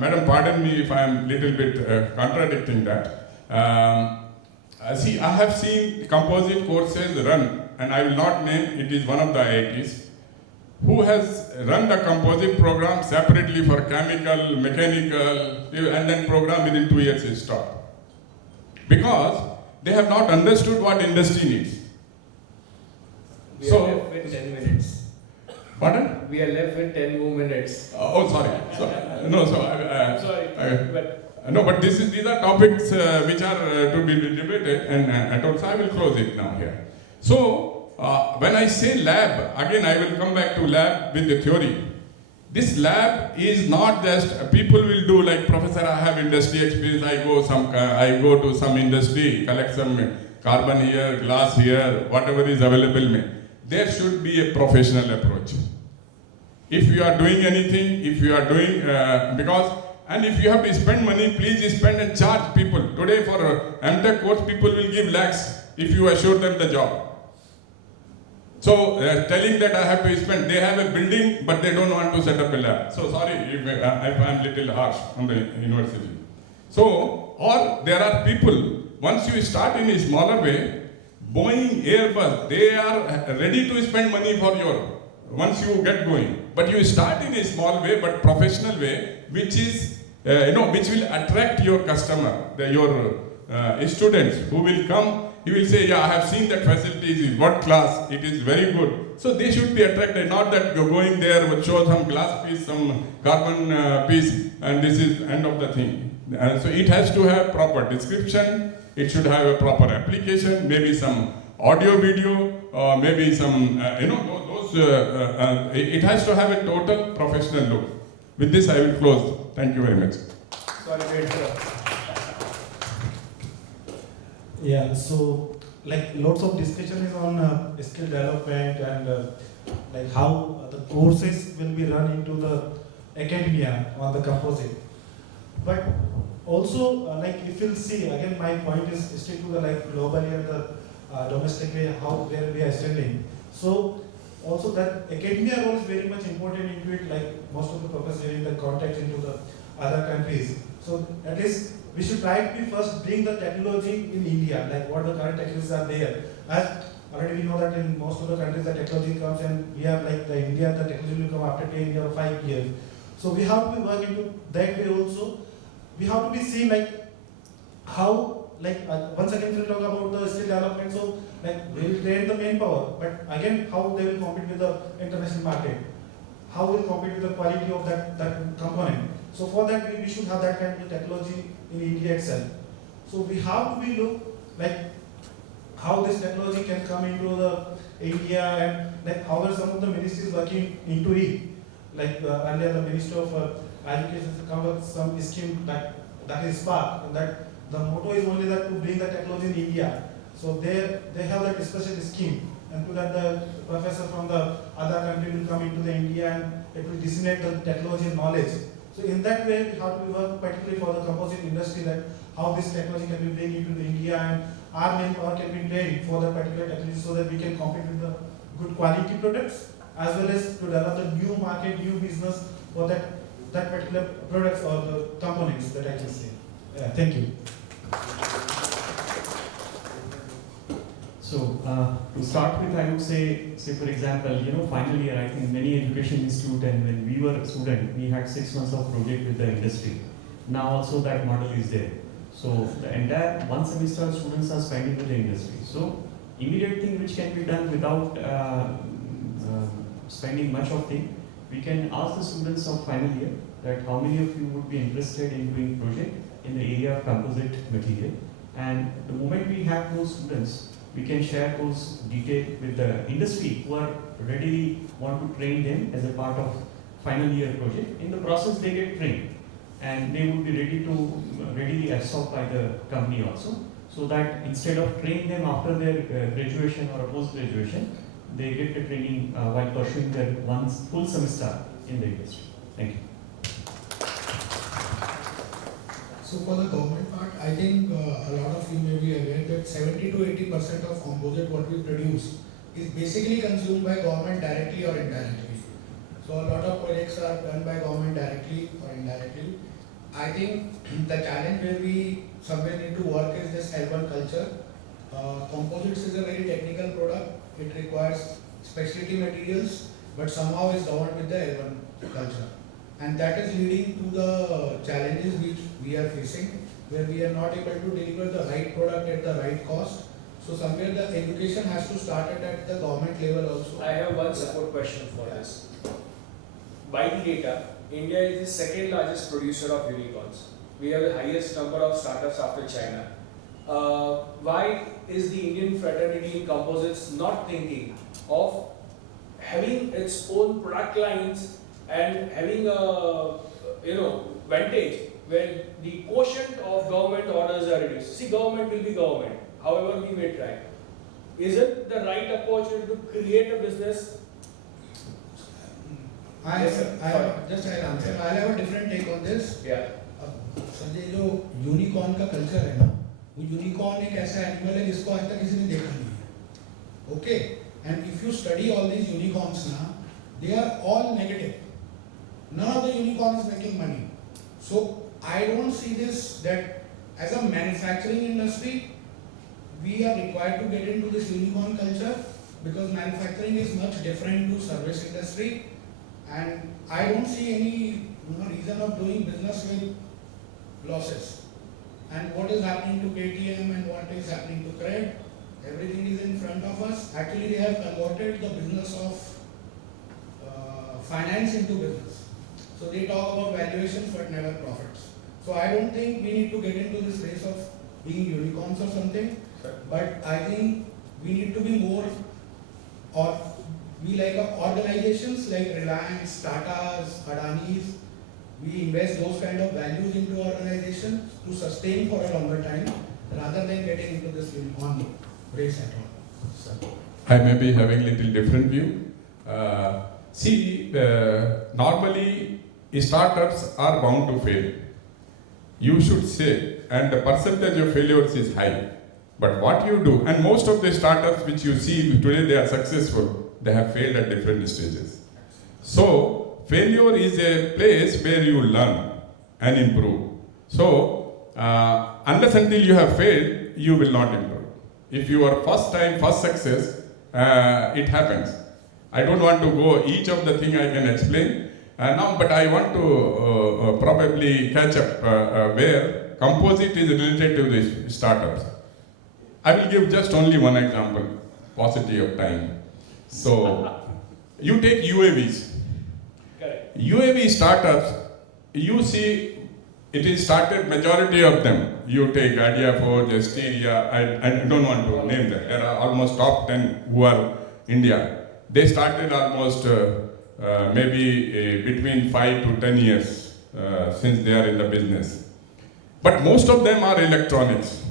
Madam, pardon me if I am little bit contradicting that. See, I have seen composite courses run, and I will not name, it is one of the IITs, who has run the composite program separately for chemical, mechanical, and then program within 2 years is stopped. Because they have not understood what industry needs. We are left with 10 minutes. Pardon? We are left with 10 more minutes. Sorry. But No, but these are topics which are to be debated, and also I will close it now here. So, when I say lab, again I will come back to lab with the theory. This lab is not just people will do like, Professor, I have industry experience. I go to some industry, collect some carbon here, glass here, whatever is available. There should be a professional approach. If you are doing anything, if you are doing and if you have to spend money, please spend and charge people. Today for MTech course, people will give lakhs if you assure them the job. So telling that I have to spend, they have a building, but they don't want to set up a lab. So sorry if I am little harsh on the university. So, or there are people, once you start in a smaller way, Boeing, Airbus, they are ready to spend money for your, once you get going. But you start in a small way, but professional way, which is, which will attract your customer, your students who will come he will say, yeah, I have seen that facilities in what class, it is very good. So they should be attracted, not that you're going there with show some glass piece, some carbon piece, and this is end of the thing. So it has to have proper description, it should have a proper application, maybe some audio, video, maybe some, it has to have a total professional look. With this I will close. Thank you very much. Sorry to interrupt. Yeah, so like lots of discussion is on skill development and like how the courses will be run into the academia on the composite. But also like if you'll see, again my point is still to the like globally and the domestically how where we are standing. So also that academia role is very much important into it, like most of the professors having the contact into the other countries. So at least we should try to be first bring the technology in India, like what the current technologies are there. As already we know that in most of the countries the technology comes and we have like the India, the technology will come after 10 years or 5 years. So we have to be working into that way also. We have to be seeing like how, like once again we'll talk about the skill development, so like we will train the manpower, but again how they will compete with the international market, how we will compete with the quality of that component. So for that we should have that kind of technology in India itself. So we have to be look like how this technology can come into the India and like how are some of the ministries working into it. Like earlier the Minister of Education has come up with some scheme that is Spark, and that the motto is only that to bring the technology in India. So they have that special scheme, and to that the professor from the other country will come into the India and it will disseminate the technology and knowledge. So in that way, we have to work particularly for the composite industry, that how this technology can be bring into the India and our manpower can be trained for the particular technology so that we can compete with the good quality products as well as to develop the new market, new business for that particular products or the components that I can say. Thank you. So to start with, I would say for example, final year, I think many education institute, and when we were a student, we had 6 months of project with the industry. Now also that model is there. So the entire 1 semester students are spending with the industry. So immediate thing which can be done without spending much of thing, we can ask the students of final year that how many of you would be interested in doing project in the area of composite material. And the moment we have those students, we can share those details with the industry who are ready, want to train them as a part of final year project. In the process, they get trained and they would be readily absorbed by the company also. So that instead of train them after their graduation or post-graduation, they get the training while pursuing their full semester in the industry. Thank you. So for the government part, I think a lot of you may be aware that 70 to 80% of composite what we produce is basically consumed by government directly or indirectly. So a lot of projects are done by government directly or indirectly. I think the challenge where we somewhere need to work is this L1 culture. Composites is a very technical product. It requires specialty materials, but somehow is governed with the L1 culture. And that is leading to the challenges which we are facing, where we are not able to deliver the right product at the right cost. So somewhere the education has to start at the government level also. I have one support question for this. By the data, India is the second largest producer of unicorns. We have the highest number of startups after China. Why is the Indian fraternity in composites not thinking of having its own product lines and having a vantage where the quotient of government orders are reduced? See, government will be government, however we may try. Is it the right opportunity to create a business? I'll answer. I have a different take on this. Yeah. Sanjay जो unicorn का culture है ना, वो unicorn एक ऐसा animal है जिसको आज तक किसी ने देखा नहीं है. Okay, and if you study all these unicorns now, they are all negative. None of the unicorn is making money. So I don't see this that as a manufacturing industry, we are required to get into this unicorn culture because manufacturing is much different to service industry, and I don't see any reason of doing business with losses. And what is happening to KTM and what is happening to CRED, everything is in front of us. Actually, they have converted the business of finance into business. So they talk about valuations but never profits. So I don't think we need to get into this race of being unicorns or something. But I think we need to be more, or we like organizations like Reliance, Tata's, Adani's. We invest those kind of values into organizations to sustain for a longer time rather than getting into this unicorn race at all. So. I may be having a little different view. Normally startups are bound to fail. You should say, and the percentage of failures is high. But what you do, and most of the startups which you see today, they are successful, they have failed at different stages. So, failure is a place where you learn and improve. So, unless until you have failed, you will not improve. If you are first time, first success, it happens. I don't want to go each of the thing I can explain now, but I want to probably catch up where composite is related to the startups. I will give just only one example, paucity of time. So, you take UAVs. Correct. UAV startups, you see, it is started, majority of them. You take Adiaforge, Asteria, I don't want to name them. There are almost top 10 who are India. They started almost maybe between 5 to 10 years since they are in the business. But most of them are electronics,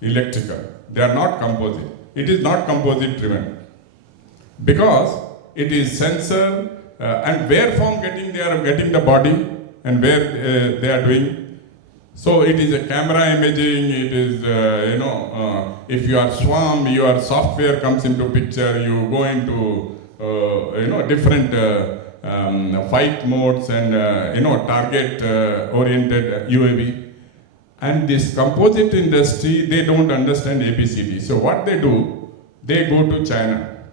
electrical. They are not composite. It is not composite driven. Because it is sensor and where from they are getting the body and where they are doing. So it is a camera imaging, it is, if you are swarm, your software comes into picture, you go into, different fight modes and, target oriented UAV. And this composite industry, they don't understand ABCD. So what they do, they go to China.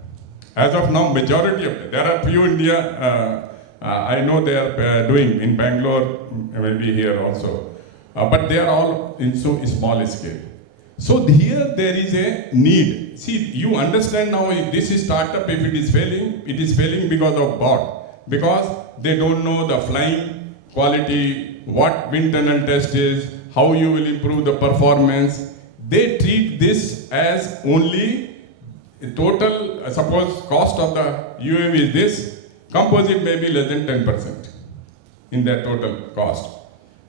As of now, majority of them, there are few India, I know they are doing in Bangalore, maybe here also. But they are all in so small scale. So here there is a need. See, you understand now if this is startup, if it is failing because of what? Because they don't know the flying quality, what wind tunnel test is, how you will improve the performance. They treat this as only total, suppose cost of the UAV is this, composite may be less than 10% in their total cost.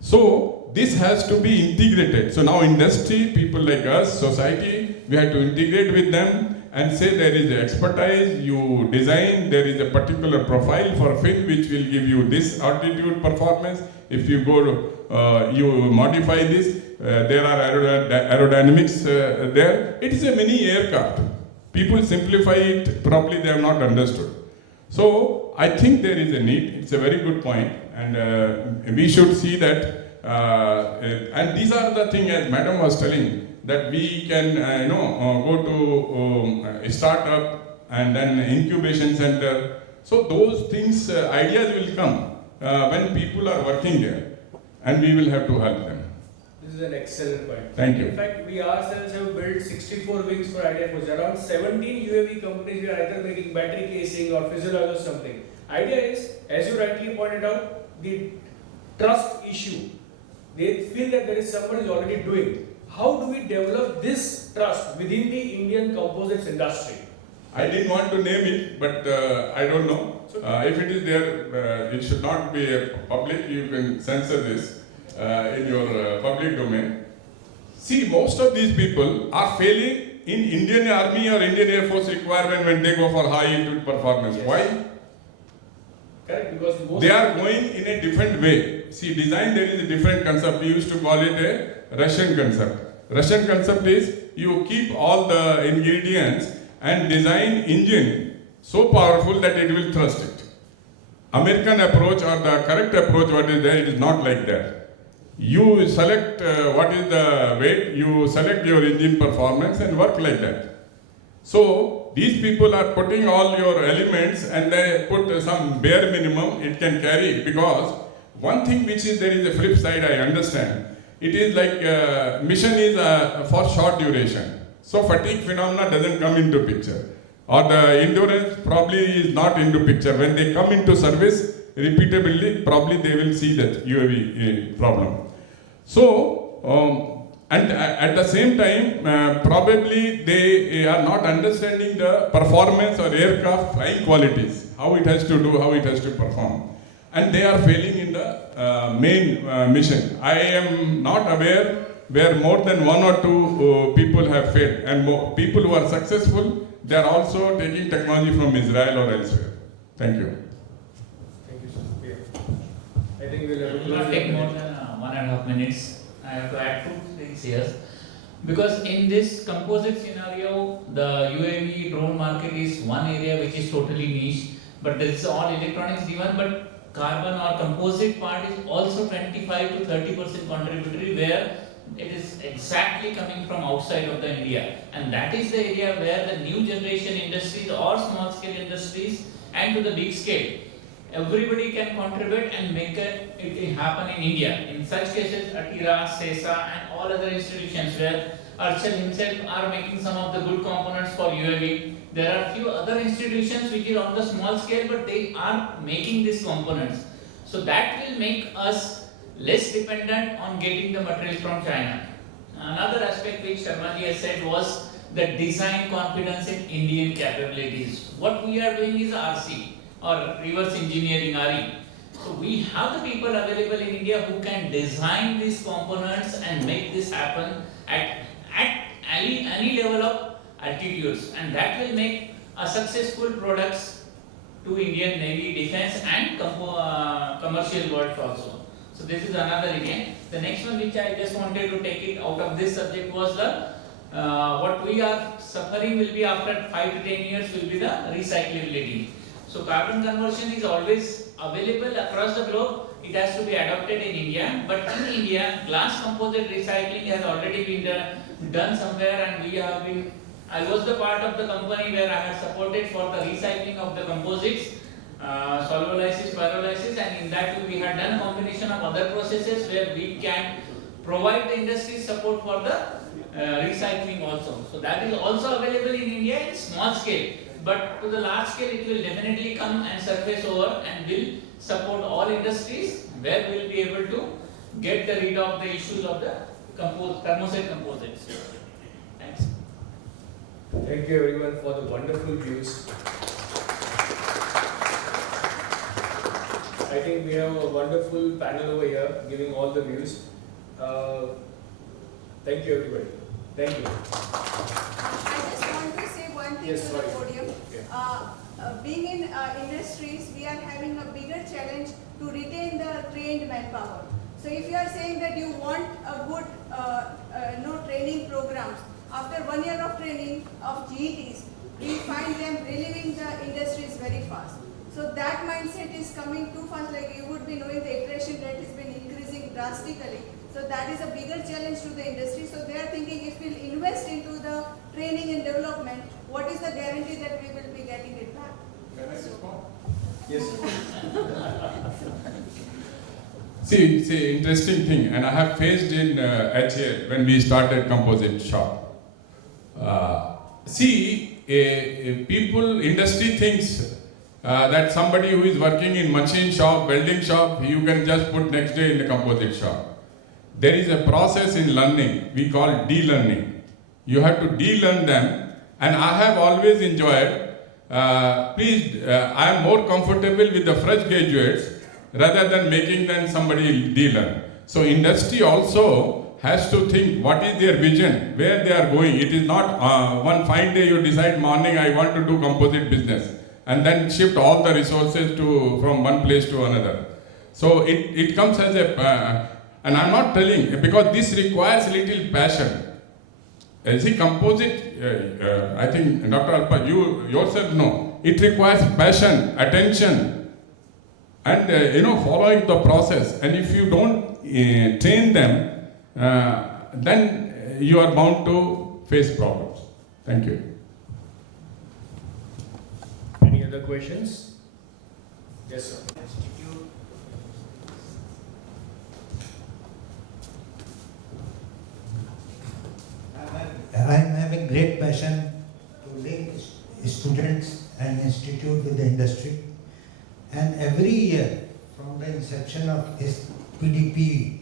So this has to be integrated. So now industry, people like us, society, we have to integrate with them and say there is expertise, you design, there is a particular profile for fin which will give you this altitude performance. If you go to, you modify this, there are aerodynamics there. It is a mini aircraft. People simplify it, probably they have not understood. So I think there is a need, it's a very good point, and we should see that, and these are the things as Madam was telling, that we can go to a startup and then incubation center. So those things, ideas will come when people are working there, and we will have to help them. This is an excellent point. Thank you. In fact, we ourselves have built 64 wings for Ideaforge. Around 17 UAV companies are either making battery casing or fuselage or something. Idea is, as you rightly pointed out, the trust issue. They feel that there is somebody already doing. How do we develop this trust within the Indian composites industry? I didn't want to name it, but I don't know. If it is there, it should not be a public. You can censor this in your public domain. See, most of these people are failing in Indian Army or Indian Air Force requirement when they go for high altitude performance. Yes. Why? Correct, because most They are going in a different way. See, design, there is a different concept. We used to call it a Russian concept. Russian concept is you keep all the ingredients and design engine so powerful that it will thrust it. American approach or the correct approach, what is there, it is not like that. You select what is the weight, you select your engine performance and work like that. So these people are putting all your elements and they put some bare minimum it can carry, because one thing which is there is a flip side I understand. It is like mission is for short duration. So fatigue phenomena doesn't come into picture. Or the endurance probably is not into picture. When they come into service, repeatability, probably they will see that UAV problem. So, and at the same time, probably they are not understanding the performance or aircraft flying qualities, how it has to do, how it has to perform. And they are failing in the main mission. I am not aware where more than one or two people have failed. And people who are successful, they are also taking technology from Israel or elsewhere. Thank you. Thank you, sir. Yeah. I think we'll have to It will close not the take more minute. than 1.5 minutes. I have to add 2 things here. Because in this composite scenario, the UAV drone market is one area which is totally niche, but this is all electronics driven, but carbon or composite part is also 25 to 30% contributory, where it is exactly coming from outside of the India. And that is the area where the new generation industries or small scale industries and to the big scale, everybody can contribute and make it happen in India. In such cases, Atira, CECA and all other institutions where Archel himself are making some of the good components for UAV. There are few other institutions which is on the small scale, but they are making these components. So that will make us less dependent on getting the materials from China. Another aspect which Sharma ji has said was the design confidence in Indian capabilities. What we are doing is RC or reverse engineering RE. So we have the people available in India who can design these components and make this happen at any level of altitudes, and that will make a successful products to Indian Navy, Defense and commercial world also. So this is another again. The next one which I just wanted to take it out of this subject was the what we are suffering will be after 5 to 10 years will be the recyclability. So carbon conversion is always available across the globe. It has to be adopted in India, but in India, glass composite recycling has already been done somewhere, and we have been. I was the part of the company where I had supported for the recycling of the composites, solvolysis, pyrolysis, and in that we had done a combination of other processes where we can provide the industry support for the recycling also. So that is also available in India in small scale, but to the large scale it will definitely come and surface over and will support all industries where we will be able to get the rid of the issues of the thermoset composites. Thanks. Thank you everyone for the wonderful views. I think we have a wonderful panel over here giving all the views. Thank you everybody. Thank you. I just want to say one thing Yes, to sorry. the podium. Yeah. Being in industries, we are having a bigger challenge to retain the trained manpower. So if you are saying that you want a good training programs, after 1 year of training of GETs, we find them relieving the industries very fast. So that mindset is coming too fast, like you would be knowing the attrition rate has been increasing drastically. So that is a bigger challenge to the industry. So they are thinking if we'll invest into the training and development, what is the guarantee that we will be getting it back? Can I respond? Yes. See, it's an interesting thing, and I have faced in HAL when we started composite shop. Industry thinks that somebody who is working in machine shop, welding shop, you can just put next day in the composite shop. There is a process in learning we call de-learning. You have to de-learn them, and I have always enjoyed. I am more comfortable with the fresh graduates rather than making them somebody de-learn. So industry also has to think what is their vision, where they are going. It is not one fine day you decide morning I want to do composite business and then shift all the resources from one place to another. So it comes as a, and I'm not telling, because this requires little passion. See, composite, I think Dr. Alpa, you yourself know, it requires passion, attention, and following the process. And if you don't train them, then you are bound to face problems. Thank you. Any other questions? Yes, sir. I'm having great passion to link students and institute with the industry. And every year, from the inception of his PDP,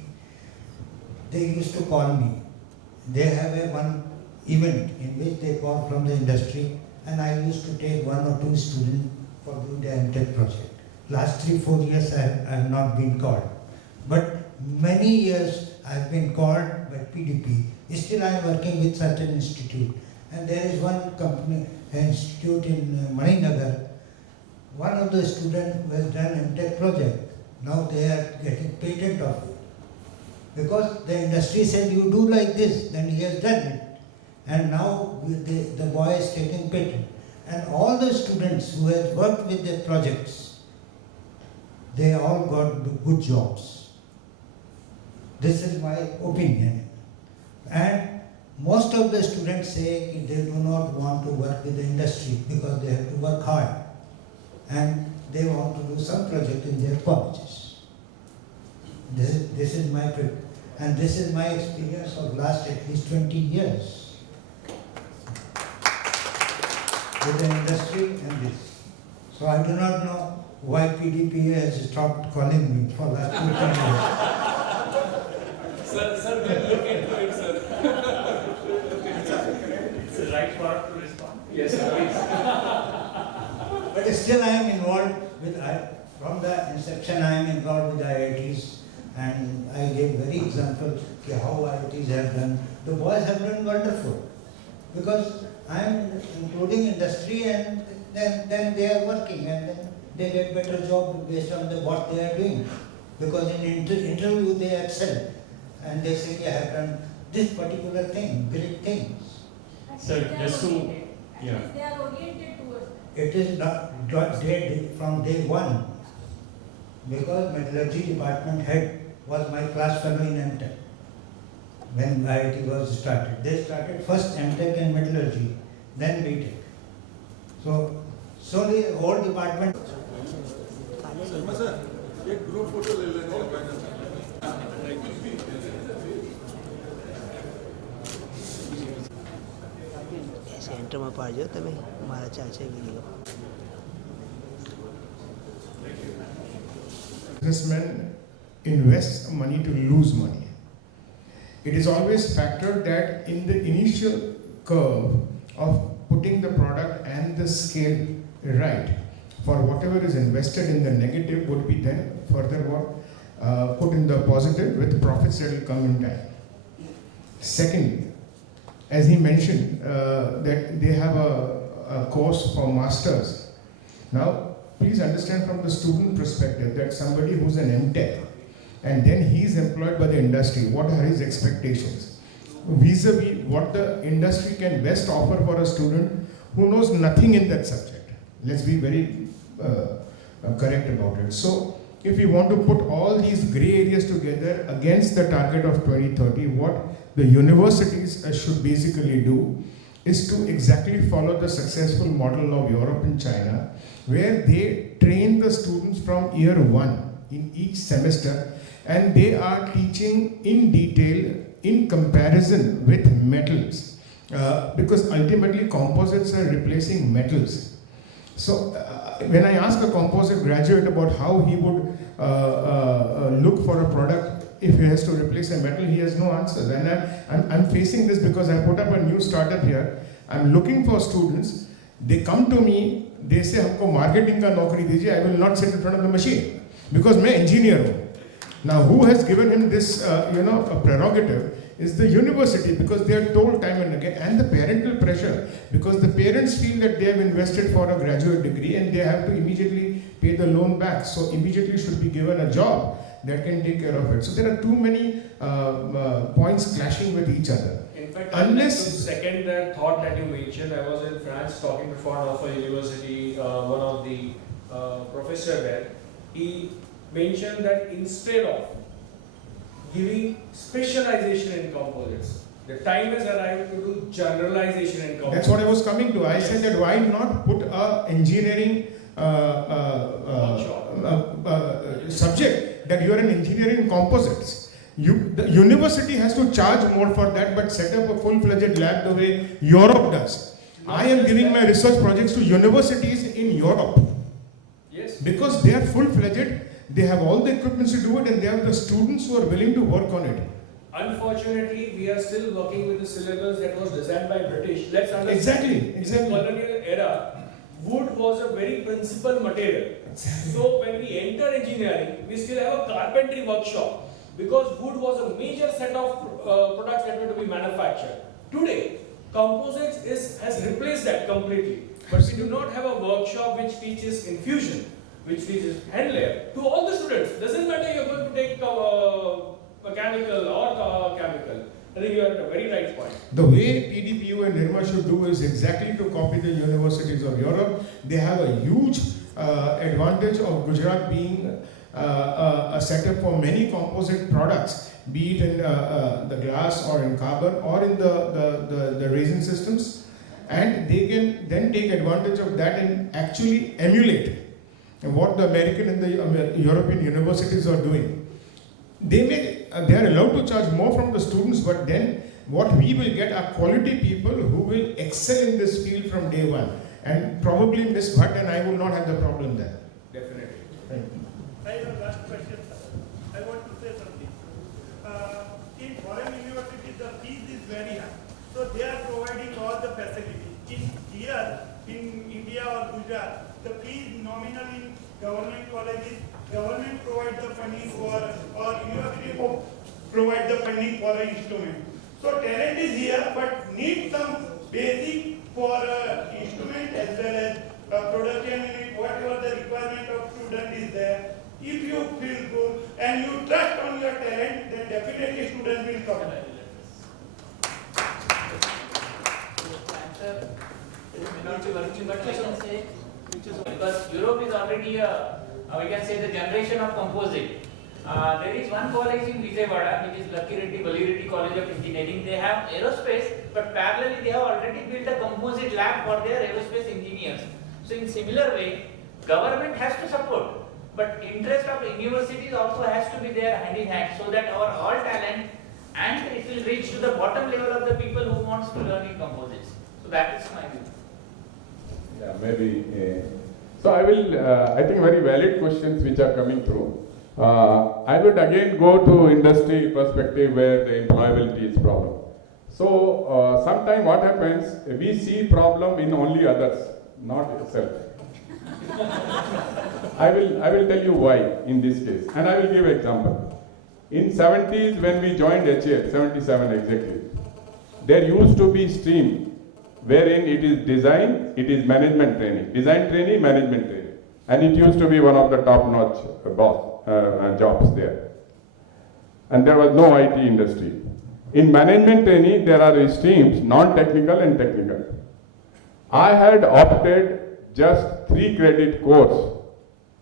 they used to call me. They have one event in which they call from the industry, and I used to take 1 or 2 students for doing the MTech project. Last 3-4 years I have not been called. But many years I have been called by PDP. Still I am working with certain institute. And there is one company, institute in Maninagar. One of the students who has done MTech project, now they are getting patent of it. Because the industry said, you do like this, then he has done it. And now the boy is taking patent. And all the students who have worked with the projects, they all got good jobs. This is my opinion. And most of the students say they do not want to work with the industry because they have to work hard. And they want to do some project in their colleges. This is my and this is my experience of last at least 20 years with the industry and this. So I do not know why PDP has stopped calling me for last 2 years. Sir, we'll look into it, sir. It's the right part to respond. Yes, sir, please. But still I am involved with, from the inception I am involved with IITs, and I gave very example how IITs have done. The boys have done wonderful because I am including industry, and then they are working, and then they get better job based on what they are doing. Because in interview they excel, and they say, I have done this particular thing, great things. Sir, just to, yeah. They are oriented towards It is not dead from day one, because metallurgy department head was my class fellow in MTech when IIT was started. They started first MTech in metallurgy, then BTech. So the whole department. સેન્ટરમાં પાડજો તમે મારા ચાલશે video. Businessmen invest money to lose money. It is always factored that in the initial curve of putting the product and the scale right, for whatever is invested in the negative would be then further put in the positive with profits that will come in time. Secondly, as he mentioned, that they have a course for masters. Now, please understand from the student perspective that somebody who's an MTech and then he's employed by the industry, what are his expectations? Vis-a-vis what the industry can best offer for a student who knows nothing in that subject. Let's be very correct about it. So, if we want to put all these gray areas together against the target of 2030, what the universities should basically do is to exactly follow the successful model of Europe and China, where they train the students from year 1 in each semester, and they are teaching in detail in comparison with metals, because ultimately composites are replacing metals. So when I ask a composite graduate about how he would look for a product if he has to replace a metal, he has no answers. And I'm facing this because I put up a new startup here. I'm looking for students. They come to me, they say, "Humko marketing ka naukri dijiye." I will not sit in front of the machine because मैं engineer हूँ. Now, who has given him this, a prerogative is the university, because they are told time and again, and the parental pressure, because the parents feel that they have invested for a graduate degree and they have to immediately pay the loan back. So immediately should be given a job that can take care of it. So there are too many points clashing with each other. In fact, Unless to second that thought that you mentioned, I was in France talking before of a university, one of the professor there, he mentioned that instead of giving specialization in composites, the time has arrived to do generalization in composites. That's what I was coming to. I said that why not put a engineering subject, that you are an engineer in composites. The university has to charge more for that, but set up a full-fledged lab the way Europe does. I am giving my research projects to universities in Europe. Yes. Because they are full-fledged, they have all the equipment to do it, and they have the students who are willing to work on it. Unfortunately, we are still working with the syllabus that was designed by British. Let's understand. Exactly. In the colonial era, wood was a very principal material. So when we enter engineering, we still have a carpentry workshop because wood was a major set of products that were to be manufactured. Today, composites has replaced that completely. But we do not have a workshop which teaches infusion, which teaches hand layer to all the students. Doesn't matter you're going to take mechanical or chemical. I think you are at a very right point. The way PDPU and NIRMA should do is exactly to copy the universities of Europe. They have a huge advantage of Gujarat being a setup for many composite products, be it in the glass or in carbon or in the resin systems, and they can then take advantage of that and actually emulate what the American and the European universities are doing. They are allowed to charge more from the students, but then what we will get are quality people who will excel in this field from day one. And probably Ms. Bhatt and I will not have the problem there. Definitely. Thank you. I have a last question, sir. I want to say something. In foreign universities, the fees is very high. So they are providing all the facilities. Here, in India or Gujarat, the fee is nominal in government colleges. Government provides the funding for, or university provide the funding for an instrument. So talent is here, but need some basic for instrument as well as production unit, whatever the requirement of student is there. If you feel good and you trust on your talent, then definitely students will come. Because Europe is already we can say the generation of composite. There is one college in Vijayawada, which is Lucky Reddy College of Engineering. They have aerospace, but parallelly they have already built a composite lab for their aerospace engineers. So in similar way, government has to support, but interest of universities also has to be there hand in hand, so that our all talent and it will reach to the bottom level of the people who wants to learn in composites. So that is my view. Yeah, maybe. So I will, I think very valid questions which are coming through. I would again go to industry perspective where the employability is problem. So sometimes what happens, we see problem in only others, not itself. I will tell you why in this case, and I will give example. In 70s when we joined HAL, 77 exactly, there used to be stream wherein it is design, it is management training, design training, management training, and it used to be one of the top-notch jobs there. And there was no IT industry. In management training, there are streams, non-technical and technical. I had opted just 3-credit course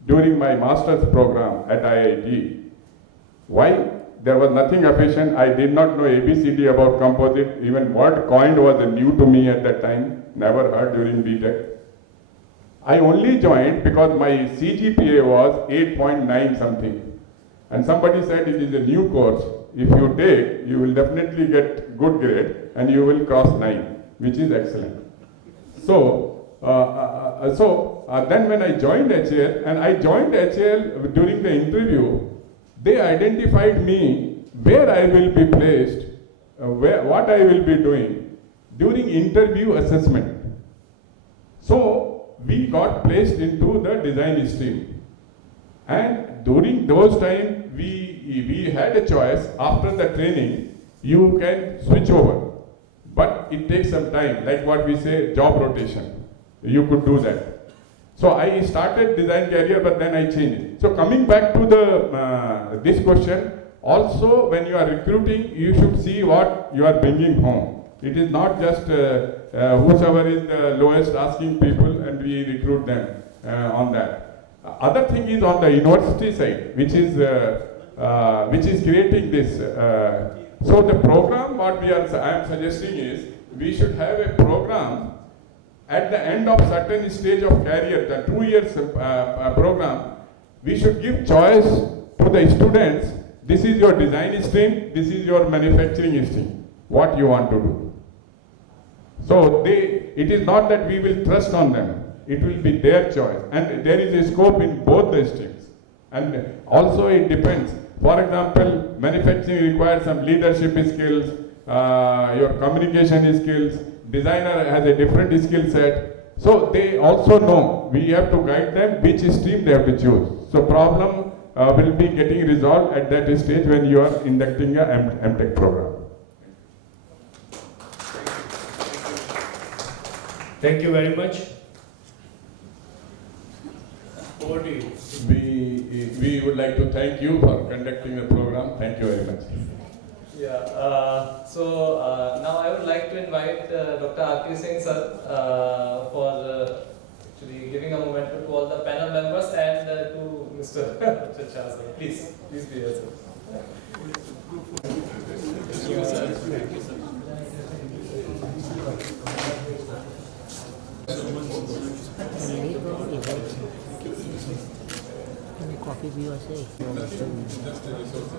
during my master's program at IIT. Why? There was nothing efficient. I did not know ABCD about composite. Even word coined was new to me at that time. Never heard during BTech. I only joined because my CGPA was 8.9 something. And somebody said it is a new course. If you take, you will definitely get good grade and you will cross 9, which is excellent. So, then when I joined HAL, and I joined HAL during the interview, they identified me where I will be placed, what I will be doing during interview assessment. So we got placed into the design stream. And during those times, we had a choice. After the training, you can switch over. But it takes some time, like what we say, job rotation. You could do that. So I started design career, but then I changed it. So coming back to the this question, also when you are recruiting, you should see what you are bringing home. It is not just whosoever is the lowest asking people and we recruit them on that. Other thing is on the university side, which is creating this. So the program what I am suggesting is we should have a program at the end of certain stage of career, the 2 years program, we should give choice to the students this is your design stream, this is your manufacturing stream, what you want to do. So it is not that we will trust on them, it will be their choice, and there is a scope in both the streams. And also it depends. For example, manufacturing requires some leadership skills, your communication skills, designer has a different skill set. So they also know, we have to guide them which stream they have to choose. So problem will be getting resolved at that stage when you are inducting a MTech program. Thank you very much. Over to you. We would like to thank you for conducting the program. Thank you very much. Yeah, so now I would like to invite Dr. R.K. Singh sir for actually giving a moment to all the panel members and to Mr. Chacha sir. Please be here sir. Thank you sir. Thank you sir. Coffee भी वैसे Just a resource.